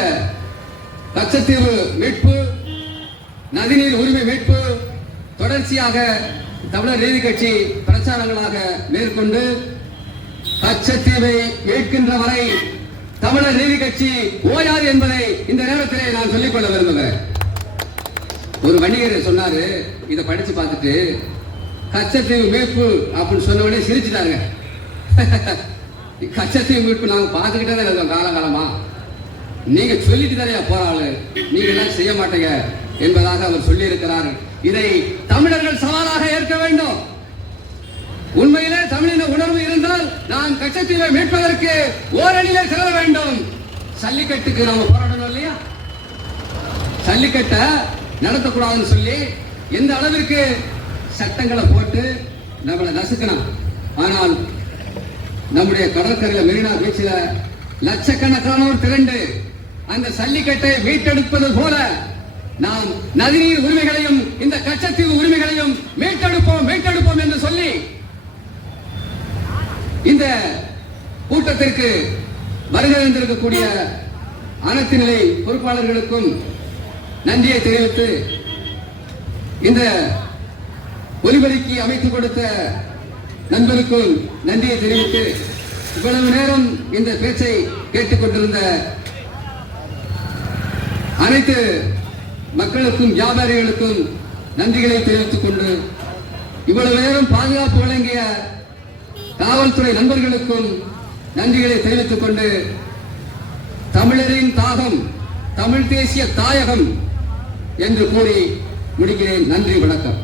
கச்சத்தீவு மீட்பு, நதிநீர் உரிமை மீட்பு தொடர்ச்சியாக தமிழர் நீதி கட்சி பிரச்சாரங்களாக மேற்கொண்டு கச்சத்தீவை மீட்கின்ற வரை தமிழர் நீதி கட்சி ஓயாது என்பதை இந்த நேரத்திலே நான் சொல்லிக்கொள்ள விரும்புகிறேன். ஒரு வணிகர் சொன்னாரு, இதை படிச்சு பார்த்துட்டு கச்சத்தீவு மீட்பு அப்படின்னு சொன்ன உடனே சிரிச்சுட்டாங்க. கச்சத்தீவு மீட்பு நாங்க பார்த்துக்கிட்டே தான் இருக்கோம் காலகாலமா, நீங்க சொல்லிட்டு தானே போறாள், நீங்க எல்லாம் செய்ய மாட்டீங்க என்பதாக அவர் சொல்லி இருக்கிறார். இதை தமிழர்கள் சவாலாக ஏற்க வேண்டும். உண்மையிலே தமிழின உணர்வு இருந்தால் நாம் கச்சத்தீவை மீட்பதற்கு ஓரணியிலே செல்ல வேண்டும். சல்லிக்கட்டுக்கு நாம போராடணும் இல்லையா? ஜல்லிக்கட்டை நடத்தக்கூடாதுன்னு சொல்லி எந்த அளவிற்கு சட்டங்களை போட்டு நம்மளை நசுக்கணும். ஆனால் நம்முடைய கடற்கரையில் மெரினா பீச்சில் லட்சக்கணக்கானோர் திரண்டு அந்த சல்லிக்கட்டை மீட்டெடுப்பது போல நாம் நதிநீர் உரிமைகளையும் இந்த கச்சத்தீவு உரிமைகளையும் மீட்டெடுப்போம் என்று சொல்லி இந்த கூட்டத்திற்கு வருகை தந்திருக்கக்கூடிய அனைத்து நிலை பொறுப்பாளர்களுக்கும் நன்றியை தெரிவித்து, இந்த ஒலிபெருக்கி அமைத்துக் கொடுத்த நண்பருக்கும் நன்றியை தெரிவித்து, இவ்வளவு நேரம் இந்த பேச்சை கேட்டுக் கொண்டிருந்த அனைத்து மக்களுக்கும் வியாபாரிகளுக்கும் நன்றிகளை தெரிவித்துக் கொண்டு, இவ்வளவு நேரம் பாதுகாப்பு வழங்கிய காவல்துறை நண்பர்களுக்கும் நன்றிகளை தெரிவித்துக் கொண்டு, தமிழரின் தாகம், தமிழ் தேசிய தாயகம் என்று கூறி முடிக்கிறேன். நன்றி, வணக்கம்.